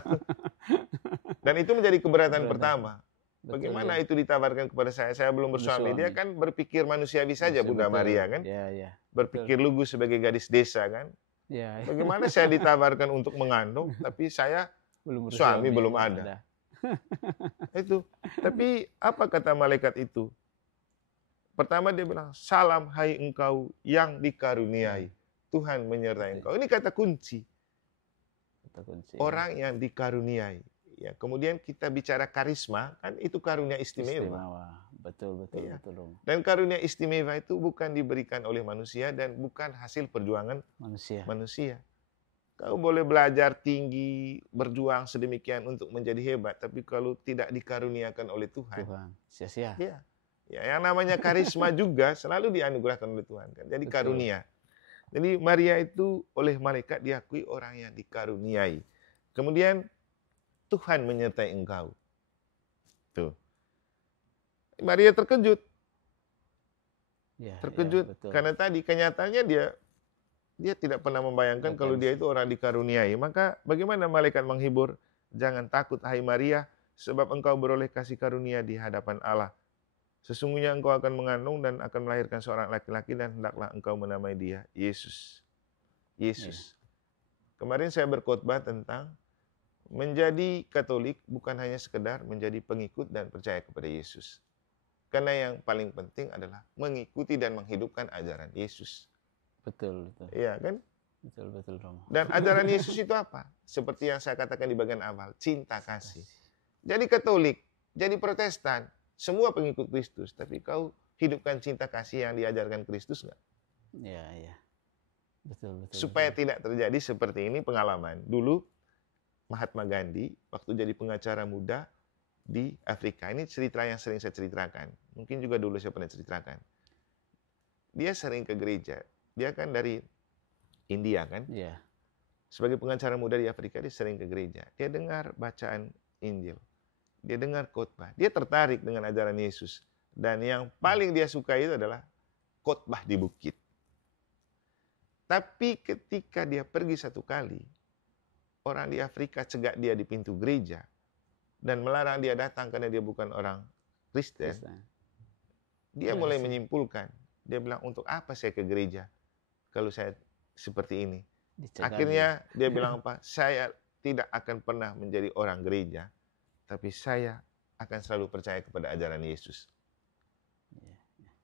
Dan itu menjadi keberatan pertama. Bagaimana itu ditawarkan kepada saya? Saya belum bersuami. Dia kan berpikir manusiawi saja Bunda Maria kan. Berpikir lugu sebagai gadis desa kan. Bagaimana saya ditawarkan untuk mengandung, tapi saya suami belum ada. Itu. Tapi apa kata malaikat itu? Pertama dia bilang, salam hai engkau yang dikaruniai. Tuhan menyertai engkau. Ini kata kunci. Orang yang dikaruniai. Ya, kemudian kita bicara karisma, kan itu karunia istimewa. Betul. Dan karunia istimewa itu bukan diberikan oleh manusia dan bukan hasil perjuangan manusia. Kau boleh belajar tinggi, berjuang sedemikian untuk menjadi hebat, tapi kalau tidak dikaruniakan oleh Tuhan, sia-sia. Ya, yang namanya karisma juga selalu dianugerahkan oleh Tuhan. Kan? Jadi karunia. Jadi Maria itu oleh malaikat diakui orang yang dikaruniai. Kemudian Tuhan menyertai engkau. Tuh. Maria terkejut. Terkejut karena tadi kenyataannya dia tidak pernah membayangkan kalau dia itu orang dikaruniai. Maka bagaimana malaikat menghibur? Jangan takut hai Maria, sebab engkau beroleh kasih karunia di hadapan Allah. Sesungguhnya engkau akan mengandung dan akan melahirkan seorang laki-laki dan hendaklah engkau menamai dia Yesus. Kemarin saya berkhotbah tentang menjadi Katolik bukan hanya sekedar menjadi pengikut dan percaya kepada Yesus. Karena yang paling penting adalah mengikuti dan menghidupkan ajaran Yesus. Betul. Iya kan? Betul, Romo. Dan ajaran Yesus itu apa? Seperti yang saya katakan di bagian awal, cinta kasih. Jadi Katolik, jadi Protestan, semua pengikut Kristus, tapi kau hidupkan cinta kasih yang diajarkan Kristus nggak? Iya. Betul. Supaya tidak terjadi seperti ini pengalaman. Dulu Mahatma Gandhi waktu jadi pengacara muda di Afrika. Ini cerita yang sering saya ceritakan. Mungkin juga dulu saya pernah ceritakan. Dia sering ke gereja. Dia kan dari India kan? Iya. Sebagai pengacara muda di Afrika, dia sering ke gereja. Dia dengar bacaan Injil. Dia dengar khotbah. Dia tertarik dengan ajaran Yesus. Dan yang paling dia suka itu adalah khotbah di bukit. Tapi ketika dia pergi satu kali, orang di Afrika cegat dia di pintu gereja dan melarang dia datang karena dia bukan orang Kristen. Dia mulai menyimpulkan. Dia bilang, untuk apa saya ke gereja kalau saya seperti ini? Akhirnya dia bilang apa? Saya tidak akan pernah menjadi orang gereja, tapi saya akan selalu percaya kepada ajaran Yesus.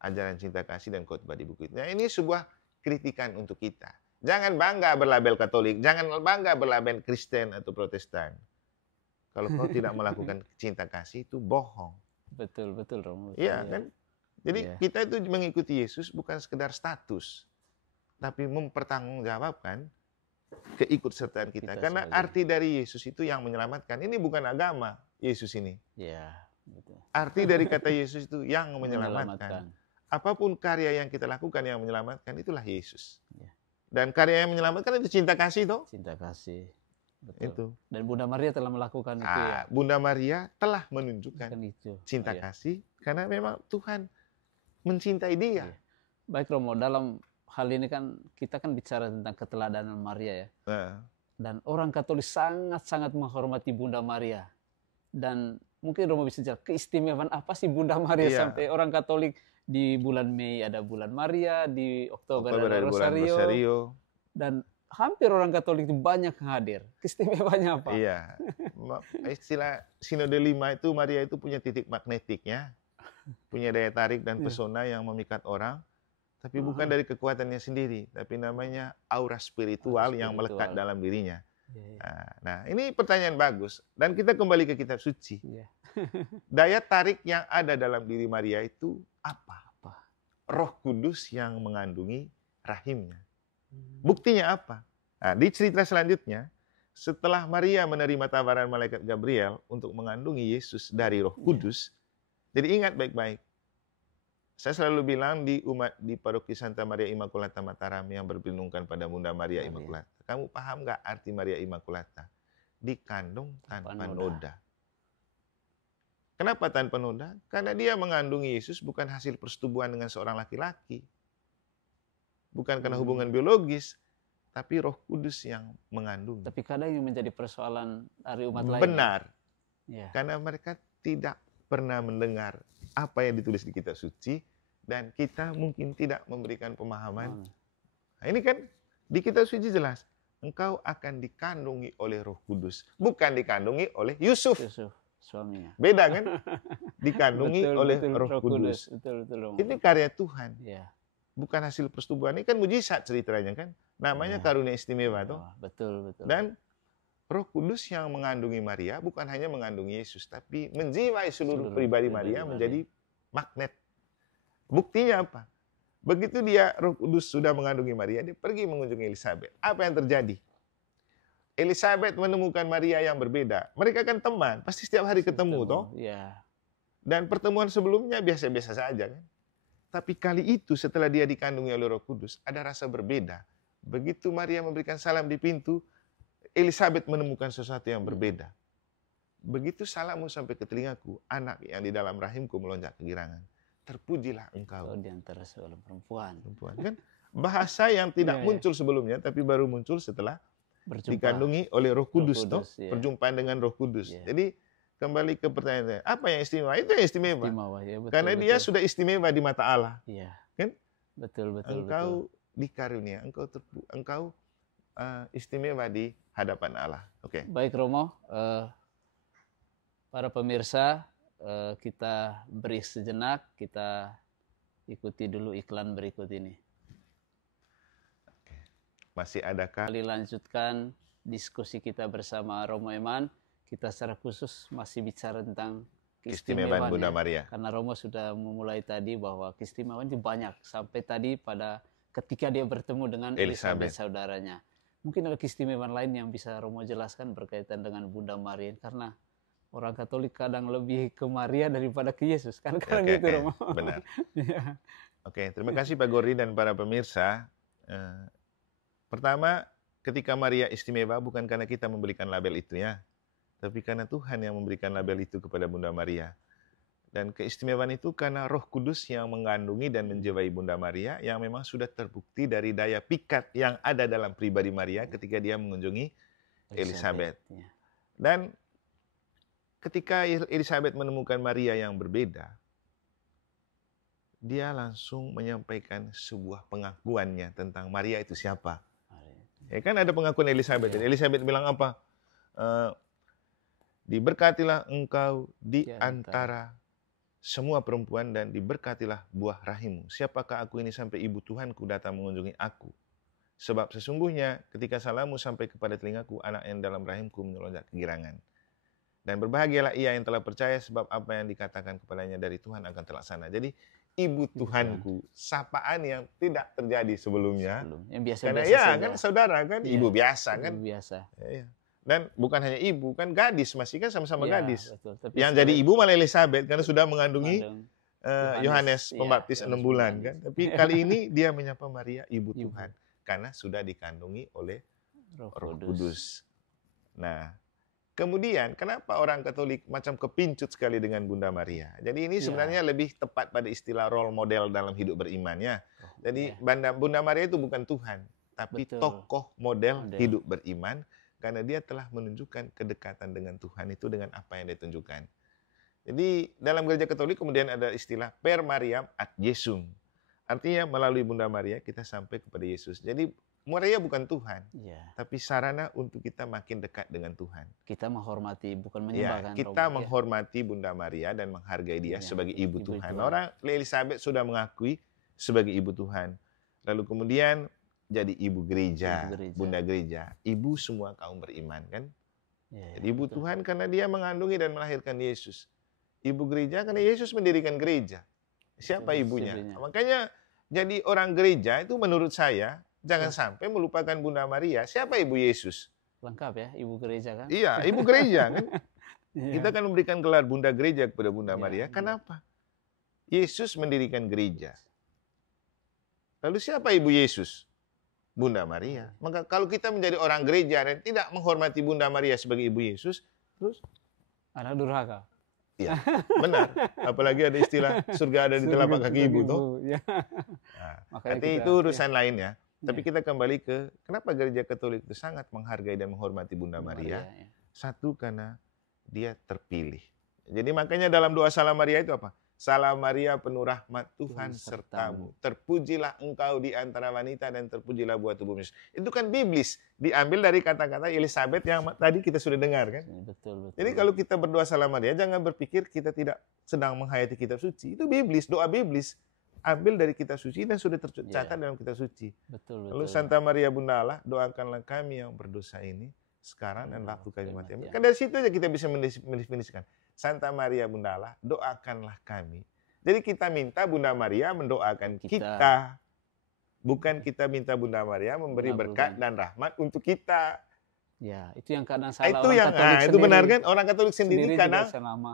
Ajaran cinta kasih dan khotbah di bukit. Nah, ini sebuah kritikan untuk kita. Jangan bangga berlabel Katolik, jangan bangga berlabel Kristen atau Protestan. Kalau kau tidak melakukan cinta kasih, itu bohong. Betul, Romo. Iya kan? Jadi kita itu mengikuti Yesus bukan sekedar status, tapi mempertanggungjawabkan keikutsertaan kita. Karena arti dari Yesus itu yang menyelamatkan. Ini bukan agama, Yesus ini. Iya, betul. Arti dari kata Yesus itu yang menyelamatkan. Apapun karya yang kita lakukan yang menyelamatkan, itulah Yesus. Ya. Dan karya yang menyelamatkan itu cinta kasih, toh? Cinta kasih. Betul. Itu. Dan Bunda Maria telah melakukan itu ya. Bunda Maria telah menunjukkan itu. cinta kasih karena memang Tuhan mencintai dia. Iya. Baik Romo, dalam hal ini kan kita kan bicara tentang keteladanan Maria ya. Dan orang Katolik sangat-sangat menghormati Bunda Maria. Dan mungkin Romo bisa jawab, keistimewaan apa sih Bunda Maria sampai orang Katolik di bulan Mei ada bulan Maria, di Oktober ada Rosario. Dan hampir orang Katolik itu banyak hadir. Keistimewaannya apa? Iya. Istilah Sinode 5 itu Maria itu punya titik magnetiknya, punya daya tarik dan pesona yang memikat orang. Tapi bukan dari kekuatannya sendiri, tapi namanya aura spiritual yang melekat dalam dirinya. Nah, ini pertanyaan bagus. Dan kita kembali ke kitab suci. Daya tarik yang ada dalam diri Maria itu apa? Roh Kudus yang mengandungi rahimnya. Buktinya apa? Nah, di cerita selanjutnya, setelah Maria menerima tawaran malaikat Gabriel untuk mengandungi Yesus dari Roh Kudus, jadi ingat baik-baik. Saya selalu bilang di paroki Santa Maria Immaculata Mataram yang berpelindungkan pada Bunda Maria Immaculata. Kamu paham nggak arti Maria Immaculata? Dikandung tanpa noda. Kenapa tanpa noda? Karena dia mengandungi Yesus bukan hasil persetubuhan dengan seorang laki-laki. Bukan karena hubungan biologis, tapi Roh Kudus yang mengandungi. Tapi kadang yang menjadi persoalan dari umat lain. Benar. Karena mereka tidak pernah mendengar apa yang ditulis di kitab suci, dan kita mungkin tidak memberikan pemahaman. Nah, ini kan di kitab suci jelas, engkau akan dikandungi oleh Roh Kudus, bukan dikandungi oleh Yusuf suaminya. Beda kan? Dikandungi oleh Roh Kudus. Betul. Ini karya Tuhan. Bukan hasil persetubuhan. Ini kan mujizat ceritanya kan. Namanya karunia istimewa tuh. Betul. Dan Roh Kudus yang mengandungi Maria bukan hanya mengandungi Yesus, tapi menjiwai seluruh pribadi Maria menjadi magnet. Buktinya apa? Begitu Roh Kudus sudah mengandungi Maria, dia pergi mengunjungi Elizabeth. Apa yang terjadi? Elizabeth menemukan Maria yang berbeda. Mereka kan teman, pasti setiap hari ketemu toh. Dan pertemuan sebelumnya biasa-biasa saja kan. Tapi kali itu setelah dia dikandungi oleh Roh Kudus, ada rasa berbeda. Begitu Maria memberikan salam di pintu, Elizabeth menemukan sesuatu yang berbeda. Begitu salammu sampai ke telingaku, anak yang di dalam rahimku melonjak kegirangan. Terpujilah engkau. Di antara seorang perempuan. Kan? Bahasa yang tidak muncul sebelumnya, tapi baru muncul setelah dikandungi oleh Roh Kudus. Perjumpaan dengan Roh Kudus. Jadi kembali ke pertanyaan, apa yang istimewa? Itu yang istimewa. Karena dia sudah istimewa di mata Allah. Kan? Betul. Engkau dikarunia, engkau istimewa di hadapan Allah. Baik Romo, para pemirsa, kita beri sejenak, kita ikuti dulu iklan berikut ini. Masih adakah? Kali lanjutkan diskusi kita bersama Romo Eman. Kita secara khusus masih bicara tentang keistimewaan Bunda Maria. Karena Romo sudah memulai tadi bahwa keistimewaan itu banyak. Sampai tadi pada ketika dia bertemu dengan Elizabeth saudaranya. Mungkin ada keistimewaan lain yang bisa Romo jelaskan berkaitan dengan Bunda Maria. Karena orang Katolik kadang lebih ke Maria daripada ke Yesus. Kan gitu Romo. Benar. Terima kasih Pak Gordi dan para pemirsa. Pertama, ketika Maria istimewa bukan karena kita memberikan label itu ya. Tapi karena Tuhan yang memberikan label itu kepada Bunda Maria. Dan keistimewaan itu karena Roh Kudus yang mengandungi dan menjiwai Bunda Maria yang memang sudah terbukti dari daya pikat yang ada dalam pribadi Maria ketika dia mengunjungi Elizabeth. Dan ketika Elizabeth menemukan Maria yang berbeda, dia langsung menyampaikan sebuah pengakuannya tentang Maria itu siapa. Kan ada pengakuan Elizabeth. Elizabeth bilang apa? Diberkatilah engkau di antara semua perempuan dan diberkatilah buah rahimmu. Siapakah aku ini sampai ibu Tuhanku datang mengunjungi aku? Sebab sesungguhnya ketika salammu sampai kepada telingaku, anak yang dalam rahimku melonjak kegirangan. Dan berbahagialah ia yang telah percaya sebab apa yang dikatakan kepadanya dari Tuhan akan terlaksana. Jadi ibu Tuhanku, sapaan yang tidak terjadi sebelumnya. Yang biasa-biasa karena saja. Kan saudara kan, ibu biasa kan. Ibu biasa. Dan bukan hanya ibu, kan gadis, masih kan sama-sama gadis. Betul. Tapi yang jadi ibu malah Elizabeth, karena sudah mengandungi Yohanes Pembaptis 6 bulan. Kan? Tapi kali ini dia menyapa Maria, ibu Tuhan. Karena sudah dikandungi oleh Roh Kudus. Nah, kemudian kenapa orang Katolik macam kepincut sekali dengan Bunda Maria? Jadi ini sebenarnya lebih tepat pada istilah role model dalam hidup berimannya. Jadi Bunda Maria itu bukan Tuhan, tapi tokoh model hidup beriman. Karena dia telah menunjukkan kedekatan dengan Tuhan itu dengan apa yang dia tunjukkan. Jadi dalam gereja Katolik kemudian ada istilah per Mariam ad Jesum. Artinya melalui Bunda Maria kita sampai kepada Yesus. Jadi Maria bukan Tuhan, tapi sarana untuk kita makin dekat dengan Tuhan. Kita menghormati, bukan menyembah. Kita menghormati Bunda Maria dan menghargai dia sebagai ibu Tuhan. Orang Elizabeth sudah mengakui sebagai ibu Tuhan. Lalu kemudian jadi ibu gereja, Ibu gereja. bunda gereja, ibu semua kaum beriman kan. Ya, Jadi ibu betul. Tuhan karena dia mengandungi dan melahirkan Yesus. Ibu gereja karena Yesus mendirikan gereja. Siapa Betul, ibunya? ibunya. Makanya jadi orang gereja itu menurut saya jangan sampai melupakan Bunda Maria. Siapa ibu Yesus? Lengkap ya, ibu gereja kan? Iya, ibu gereja kan. Iya. Kita kan memberikan gelar Bunda Gereja kepada Bunda Iya, Maria. iya. Kenapa? Yesus mendirikan gereja. Lalu siapa ibu Yesus? Bunda Maria. Maka kalau kita menjadi orang gereja dan tidak menghormati Bunda Maria sebagai ibu Yesus, terus Anak durhaka. ya, benar. Apalagi ada istilah surga ada di telapak kaki ibu tuh. Ya. Nah, Makanya nanti kita- itu urusan lain ya. Tapi Ya. kita kembali ke kenapa gereja Katolik itu sangat menghargai dan menghormati Bunda Maria. ya. Satu, karena dia terpilih. Jadi makanya dalam doa Salam Maria itu apa? Salam Maria penuh rahmat Tuhan Tuhan sertamu. Terpujilah engkau di antara wanita dan terpujilah buah tubuhmu. Itu kan biblis. Diambil dari kata-kata Elizabeth yang tadi kita sudah dengar kan. Betul. Jadi kalau kita berdoa Salam Maria, jangan berpikir kita tidak sedang menghayati kitab suci. Itu biblis, doa biblis. Ambil dari kitab suci dan sudah tercatat dalam kitab suci. Betul. Lalu Santa Maria Bunda Allah, doakanlah kami yang berdosa ini sekarang dan waktu kami mati. Ya. Kan dari situ aja kita bisa mendefinisikan. Santa Maria Bunda Allah, doakanlah kami. Jadi kita minta Bunda Maria mendoakan kita. Bukan kita minta Bunda Maria memberi berkat dan rahmat untuk kita. Ya, itu yang kadang salah Itu orang yang Katolik itu sendiri. benar kan? Orang Katolik sendiri juga kadang selama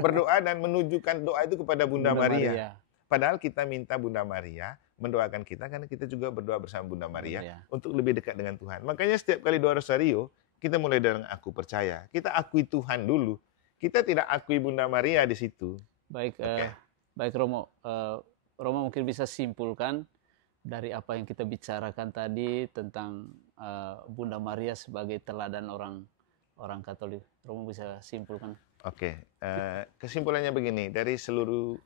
berdoa dan menunjukkan doa itu kepada Bunda Maria. Padahal kita minta Bunda Maria mendoakan kita karena kita juga berdoa bersama Bunda Maria untuk lebih dekat dengan Tuhan. Makanya setiap kali doa Rosario, kita mulai dengan aku percaya. Kita akui Tuhan dulu. Kita tidak akui Bunda Maria di situ. Baik, baik Romo. Romo mungkin bisa simpulkan dari apa yang kita bicarakan tadi tentang Bunda Maria sebagai teladan orang Katolik. Romo bisa simpulkan. Kesimpulannya begini, dari seluruh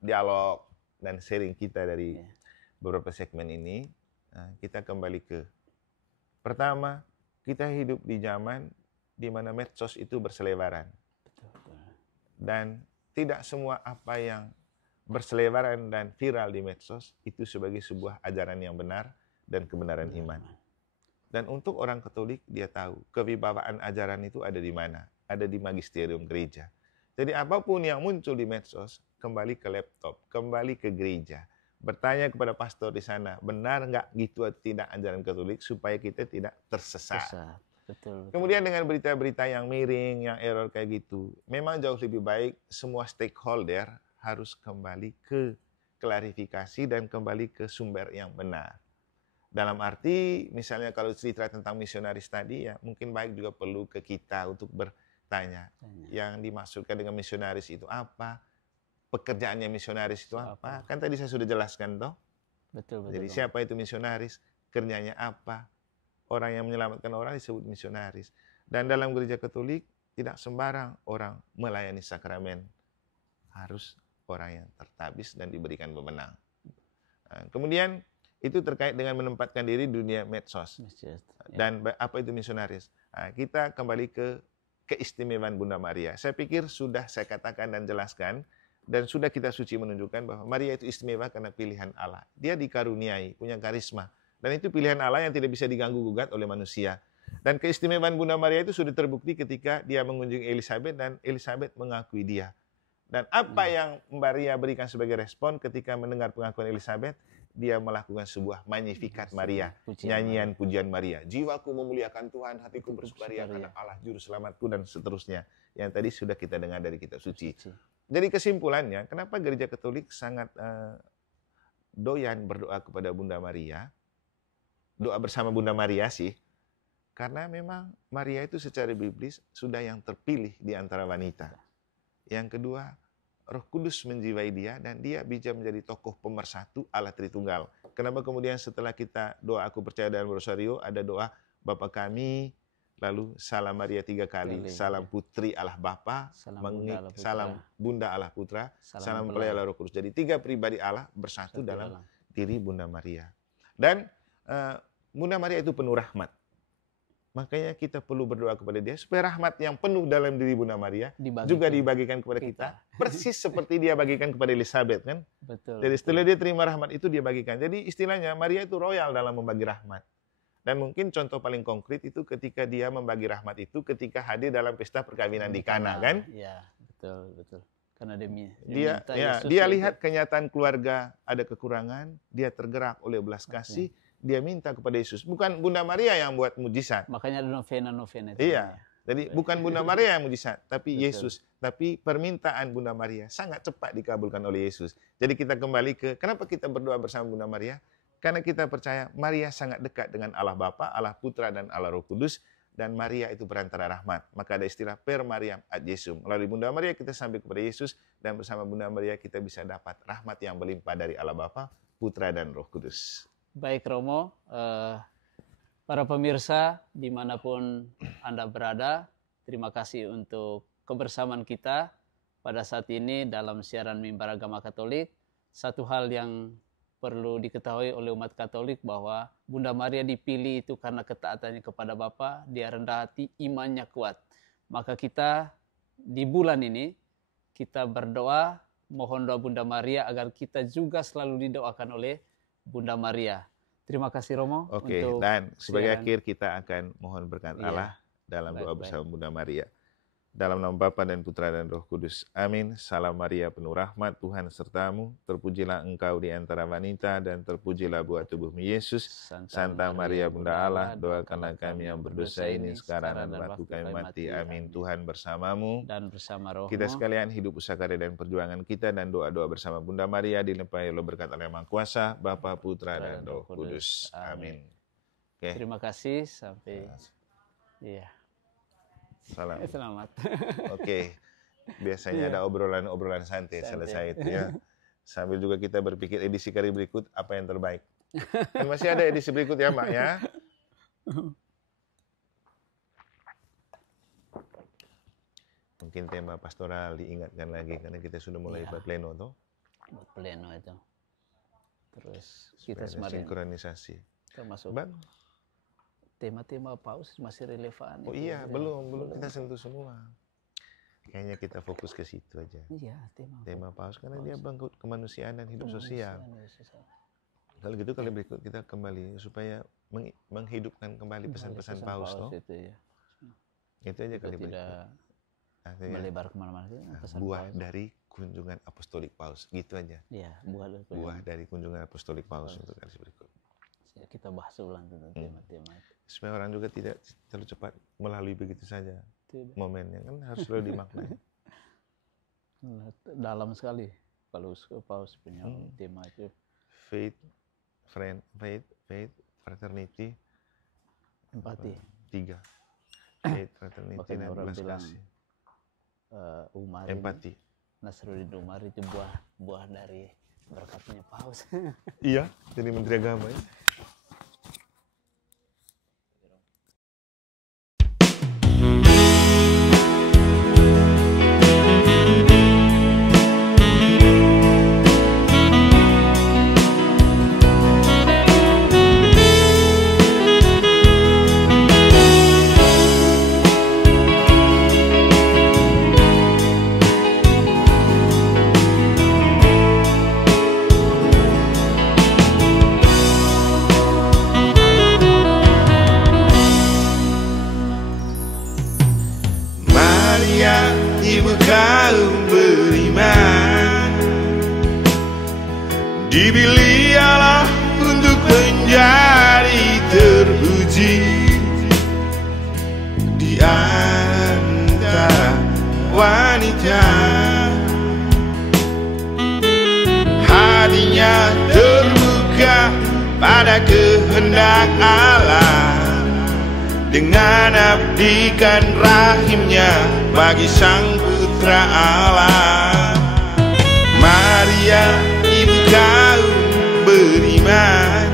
dialog dan sharing kita dari beberapa segmen ini, kita kembali ke pertama, kita hidup di zaman di mana medsos itu berselebaran. Dan tidak semua apa yang berselebaran dan viral di medsos itu sebagai sebuah ajaran yang benar dan kebenaran iman. Dan untuk orang Katolik, dia tahu kewibawaan ajaran itu ada di mana? Ada di magisterium gereja. Jadi apapun yang muncul di medsos, kembali ke laptop, kembali ke gereja. Bertanya kepada pastor di sana, benar nggak gitu atau tidak ajaran Katolik supaya kita tidak tersesat. Betul. Kemudian dengan berita-berita yang miring, yang error kayak gitu, memang jauh lebih baik semua stakeholder harus kembali ke klarifikasi dan kembali ke sumber yang benar. Dalam arti, misalnya kalau cerita tentang misionaris tadi, ya mungkin baik juga perlu ke kita untuk bertanya. Yang dimaksudkan dengan misionaris itu apa? Pekerjaannya misionaris itu apa? Kan tadi saya sudah jelaskan toh. Betul. Jadi siapa itu misionaris? Kerjanya apa? Orang yang menyelamatkan orang disebut misionaris. Dan dalam gereja Katolik, tidak sembarang orang melayani sakramen. Harus orang yang tertabis dan diberikan wewenang. Kemudian, itu terkait dengan menempatkan diri di dunia medsos. Dan apa itu misionaris? Kita kembali ke keistimewaan Bunda Maria. Saya pikir sudah saya katakan dan jelaskan, dan sudah kita suci menunjukkan bahwa Maria itu istimewa karena pilihan Allah. Dia dikaruniai, punya karisma. Dan itu pilihan Allah yang tidak bisa diganggu-gugat oleh manusia. Dan keistimewaan Bunda Maria itu sudah terbukti ketika dia mengunjungi Elizabeth dan Elizabeth mengakui dia. Dan apa yang Maria berikan sebagai respon ketika mendengar pengakuan Elizabeth? Dia melakukan sebuah Magnificat Maria, nyanyian pujian Maria. Jiwaku memuliakan Tuhan, hatiku bersukaria karena Allah juru selamatku, dan seterusnya. Yang tadi sudah kita dengar dari kitab suci. Jadi kesimpulannya, kenapa gereja Katolik sangat doyan berdoa kepada Bunda Maria? Doa bersama Bunda Maria sih, karena memang Maria itu secara biblis sudah yang terpilih di antara wanita. Yang kedua, Roh Kudus menjiwai dia dan dia bisa menjadi tokoh pemersatu Allah Tritunggal. Kenapa kemudian setelah kita doa aku percaya dalam Rosario, ada doa Bapa kami, lalu Salam Maria 3 kali, Salam Putri Allah Bapa, Salam Bunda Allah Putra, Salam Pelai Allah Roh Kudus. Jadi 3 pribadi Allah bersatu dalam diri Bunda Maria. Dan Bunda Maria itu penuh rahmat. Makanya kita perlu berdoa kepada dia supaya rahmat yang penuh dalam diri Bunda Maria juga dibagikan kepada kita. Persis seperti dia bagikan kepada Elizabeth kan. Betul. Jadi setelah dia terima rahmat itu dia bagikan. Jadi istilahnya Maria itu royal dalam membagi rahmat. Dan mungkin contoh paling konkret itu ketika dia membagi rahmat itu ketika hadir dalam pesta perkawinan di Kana kan. Iya, betul. Karena dia lihat kenyataan keluarga ada kekurangan, dia tergerak oleh belas kasih. Dia minta kepada Yesus, bukan Bunda Maria yang buat mujizat. Makanya ada novena itu. Iya, jadi bukan Bunda Maria yang mujizat, tapi Yesus. Tapi permintaan Bunda Maria sangat cepat dikabulkan oleh Yesus. Jadi kita kembali ke, kenapa kita berdoa bersama Bunda Maria? Karena kita percaya Maria sangat dekat dengan Allah Bapa, Allah Putra, dan Allah Roh Kudus. Dan Maria itu perantara rahmat. Maka ada istilah per Mariam ad Jesum. Melalui Bunda Maria kita sampai kepada Yesus. Dan bersama Bunda Maria kita bisa dapat rahmat yang berlimpah dari Allah Bapa, Putra, dan Roh Kudus. Baik Romo, para pemirsa dimanapun Anda berada, terima kasih untuk kebersamaan kita pada saat ini dalam siaran Mimbar Agama Katolik. Satu hal yang perlu diketahui oleh umat Katolik bahwa Bunda Maria dipilih itu karena ketaatannya kepada Bapa, dia rendah hati, imannya kuat. Maka kita di bulan ini, kita berdoa, mohon doa Bunda Maria agar kita juga selalu didoakan oleh Bunda Maria. Terima kasih Romo. Oke, dan sebagai akhir kita akan mohon berkat Allah dalam doa bersama Bunda Maria. Dalam nama Bapa dan Putra dan Roh Kudus. Amin. Salam Maria penuh rahmat, Tuhan sertamu. Terpujilah engkau di antara wanita dan terpujilah buah tubuhmu Yesus. Santa Maria Bunda Allah, doakanlah kami yang berdosa ini sekarang dan waktu kami mati. Amin. Tuhan bersamamu dan bersama rohmu. Kita sekalian hidup usaha karya dan perjuangan kita dan doa-doa bersama Bunda Maria dilimpahi oleh berkat Allah yang Maha Kuasa, Bapa, Putra, dan Roh Kudus. Amin. Oke. Terima kasih sampai. Iya. Salam. Selamat. Oke. Biasanya ada obrolan-obrolan santai selesai itu ya. Sambil juga kita berpikir edisi kali berikut apa yang terbaik. Dan masih ada edisi berikut ya, Mak ya. Mungkin tema pastoral diingatkan lagi karena kita sudah mulai buat pleno toh. Buat pleno itu. Terus kita semarin sinkronisasi. Termasuk tema-tema paus masih relevan. Oh iya, belum kita sentuh semua. Kayaknya kita fokus ke situ aja. Iya, tema paus karena dia bangkit kemanusiaan dan hidup sosial. Kalau gitu kali berikut kita kembali supaya menghidupkan kembali pesan-pesan paus toh. Itu aja kali berikut. Melebar kemana-mana. Buah dari kunjungan apostolik paus, gitu aja. Iya, buah dari kunjungan apostolik paus untuk kali berikut. Kita bahas ulang tentang tema-tema itu. Supaya orang juga tidak terlalu cepat melalui begitu saja momennya, kan harus selalu dimaknai. Dalam sekali paus punya tema itu. Faith, fraternity, empati. 3. Faith, fraternity, dan belas kasih. Umar empati. Nasruddin Umar itu buah dari berkatnya paus. Iya, jadi menteri agama ya. Dipilih Allah untuk menjadi terpuji di antara wanita. Hatinya terbuka pada kehendak Allah, dengan abdikan rahimnya bagi sang putra Allah. Maria ibu kaum beriman,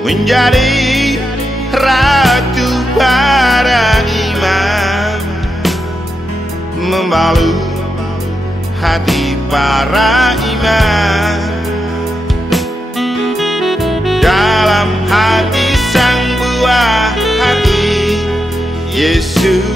menjadi ratu para imam, membalut hati para imam. Dalam hati sang buah Yesus.